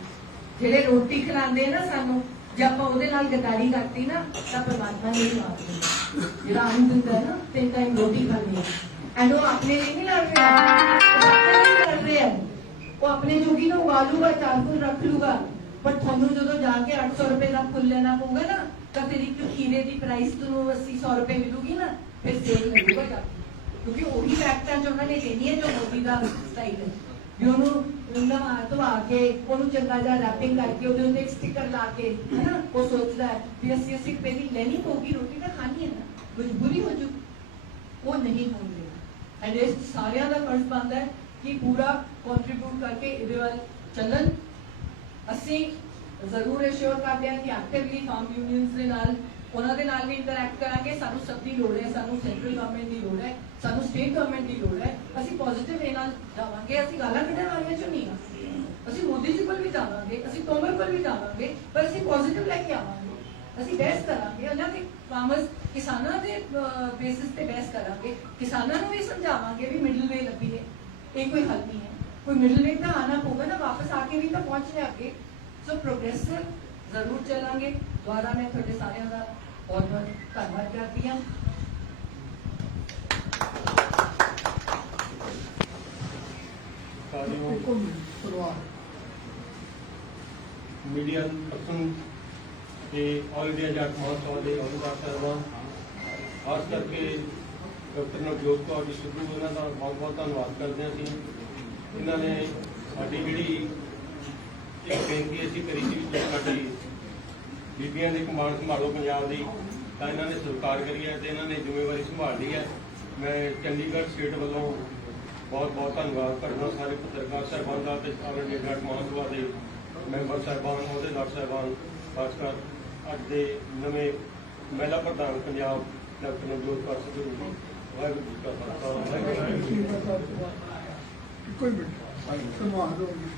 ਜਿਹੜੇ ਰੋਟੀ ਖਿਲਾਉਂਦੇ ਨਾ ਸਾਨੂੰ, ਜੇ ਆਪਾਂ ਉਹਦੇ ਨਾਲ ਗਦਾਰੀ ਕਰਤੀ ਨਾ ਤਾਂ ਪਰਮਾਤਮਾ ਨਹੀਂ ਮਾਫ ਕਰਦਾ। ਜਿਹੜਾ ਅੰਨ ਦਿੰਦਾ ਹੈ ਨਾ 3 ਟਾਈਮ ਰੋਟੀ ਖਾਂਦੇ ਆ, ਐਂਡ ਉਹ ਆਪਣੇ ਲਈ ਨਹੀਂ ਲੜ ਰਿਹਾ, ਉਹ ਆਪਣੇ ਜੋਗੀ ਨੂੰ ਉਗਾ ਲੂਗਾ, 4 ਫੁੱਲ ਰੱਖ ਲੂਗਾ, पर थानू जो जाके 800 रुपए का फुल लेना पऊगा ना, तो फिर एक खीरे की प्राइस तो 80-100 रुपए मिलूगी ना, फिर सेल लगेगा जाके, क्योंकि वही फैक्टा जो उन्होंने देनी है जो मोदी का स्टाइल है भी उन्होंने नवा धवा के उन्होंने चंगा जा रैपिंग करके उहदे उत्ते स्टिकर ला के, है ना, वो सोचता है भी 80 रुपए की लेनी पऊगी, रोटी तो खानी है ना, मजबूरी हो जू, वो नहीं होंगे। एंड इस सारियां दा फर्ज बनता है कि पूरा कंट्रीब्यूट करके इहदे वल चलन। ਅਸੀਂ ਜ਼ਰੂਰ ਅਸ਼ੋਰ ਕਰਦੇ ਹਾਂ ਕਿ ਐਕਟਿਵਲੀ ਫਾਰਮ ਯੂਨੀਅਨਸ ਦੇ ਨਾਲ ਉਹਨਾਂ ਦੇ ਨਾਲ ਵੀ ਇੰਟਰੈਕਟ ਕਰਾਂਗੇ। ਸਾਨੂੰ ਸਭ ਦੀ ਲੋੜ ਹੈ, ਸਾਨੂੰ ਸੈਂਟਰਲ ਗਵਰਨਮੈਂਟ ਦੀ ਲੋੜ ਹੈ, ਸਾਨੂੰ ਸਟੇਟ ਗਵਰਨਮੈਂਟ ਦੀ ਲੋੜ ਹੈ। ਅਸੀਂ ਪੋਜ਼ਿਟਿਵ ਵੇ ਨਾਲ ਜਾਵਾਂਗੇ, ਅਸੀਂ ਗਾਲਾਂ ਕੱਢਣ ਵਾਲੀਆਂ ਚੋਂ ਨਹੀਂ ਹਾਂ। ਅਸੀਂ ਮੋਦੀ ਜੀ ਕੋਲ ਵੀ ਜਾਵਾਂਗੇ, ਅਸੀਂ ਤੋਮਰ ਕੋਲ ਵੀ ਜਾਵਾਂਗੇ, ਪਰ ਅਸੀਂ ਪੋਜ਼ਿਟਿਵ ਲੈ ਕੇ ਆਵਾਂਗੇ। ਅਸੀਂ ਬਹਿਸ ਕਰਾਂਗੇ, ਉਹਨਾਂ ਦੇ ਫਾਰਮਰਸ ਕਿਸਾਨਾਂ ਦੇ ਬੇਸਿਸ ਤੇ ਬਹਿਸ ਕਰਾਂਗੇ, ਕਿਸਾਨਾਂ ਨੂੰ ਵੀ ਸਮਝਾਵਾਂਗੇ ਵੀ ਮਿਡਲ ਵੇ ਲੱਭੀਏ, ਇਹ ਕੋਈ ਹੱਲ ਨਹੀਂ ਹੈ। कोई मिडल वे तो आना होगा ना, वापस आके भी तो पहुंचने आगे। सो प्रोग्रेसिव जरूर चलांगे। द्वारा मैं थोड़े सारे बहुत बहुत धन्यवाद करती हूँ। साथियों, मीडिया पर्सन के ऑल इंडिया जाट महोत्सव के अहदेदार साहबान, खास करके डॉक्टर नवजोत कौर जी सिद्धू इन्हों का बहुत बहुत धन्यवाद करते हैं। ਅਸੀਂ इन्होंने साड़ी जी एक बेनती असी करी थी जो साड़ी बीबियां की कमान संभालो पंजाब की, तो इन्होंने स्वीकार करी है, इन्होंने जिम्मेवारी संभाल ली है। मैं चंडीगढ़ स्टेट वालों बहुत बहुत धन्यवाद करना सारे पत्रकार साहबान का, ऑल इंडिया जाट महासभा के मैंबर साहबान, अहदेदार साहबान, खासकर अज के नवे महिला प्रधान पंजाब डॉक्टर नवजोत कौर सिद्धू जी। वाहिगुरू जी का खालसा, वाहिगुरू जी की फतेह। कोई मिनट सनमान हो गया।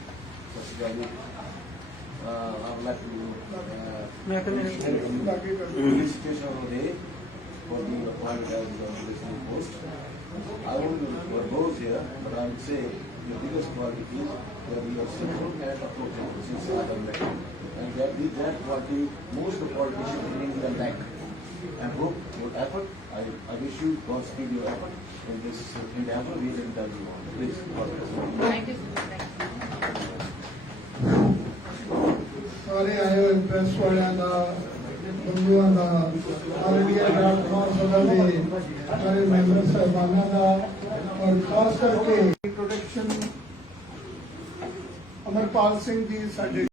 I would like to बाकी कर felicitation of the day for the appointment as the listening post. I won't boast here, but I would say the biggest quality is that you are simple and approachable since I have met you. And that with that quality, most of politicians bring them back. And hope your effort, I wish you Godspeed your effort in this endeavor we have done you on. Please, God bless. Thank you. ਸਾਰੇ ਆਏ ਹੋਏ press ਵਾਲਿਆਂ ਦਾ, ਬੰਧੂਆਂ ਦਾ, all India Jat ਮਹਾਸਭਾ ਦੇ ਸਾਰੇ member ਸਾਹਿਬਾਨਾਂ ਦਾ, ਔਰ ਖਾਸ ਕਰਕੇ ਪ੍ਰੋਟੈਕਸ਼ਨ ਅਮਰਪਾਲ ਸਿੰਘ ਜੀ ਸਾਡੇ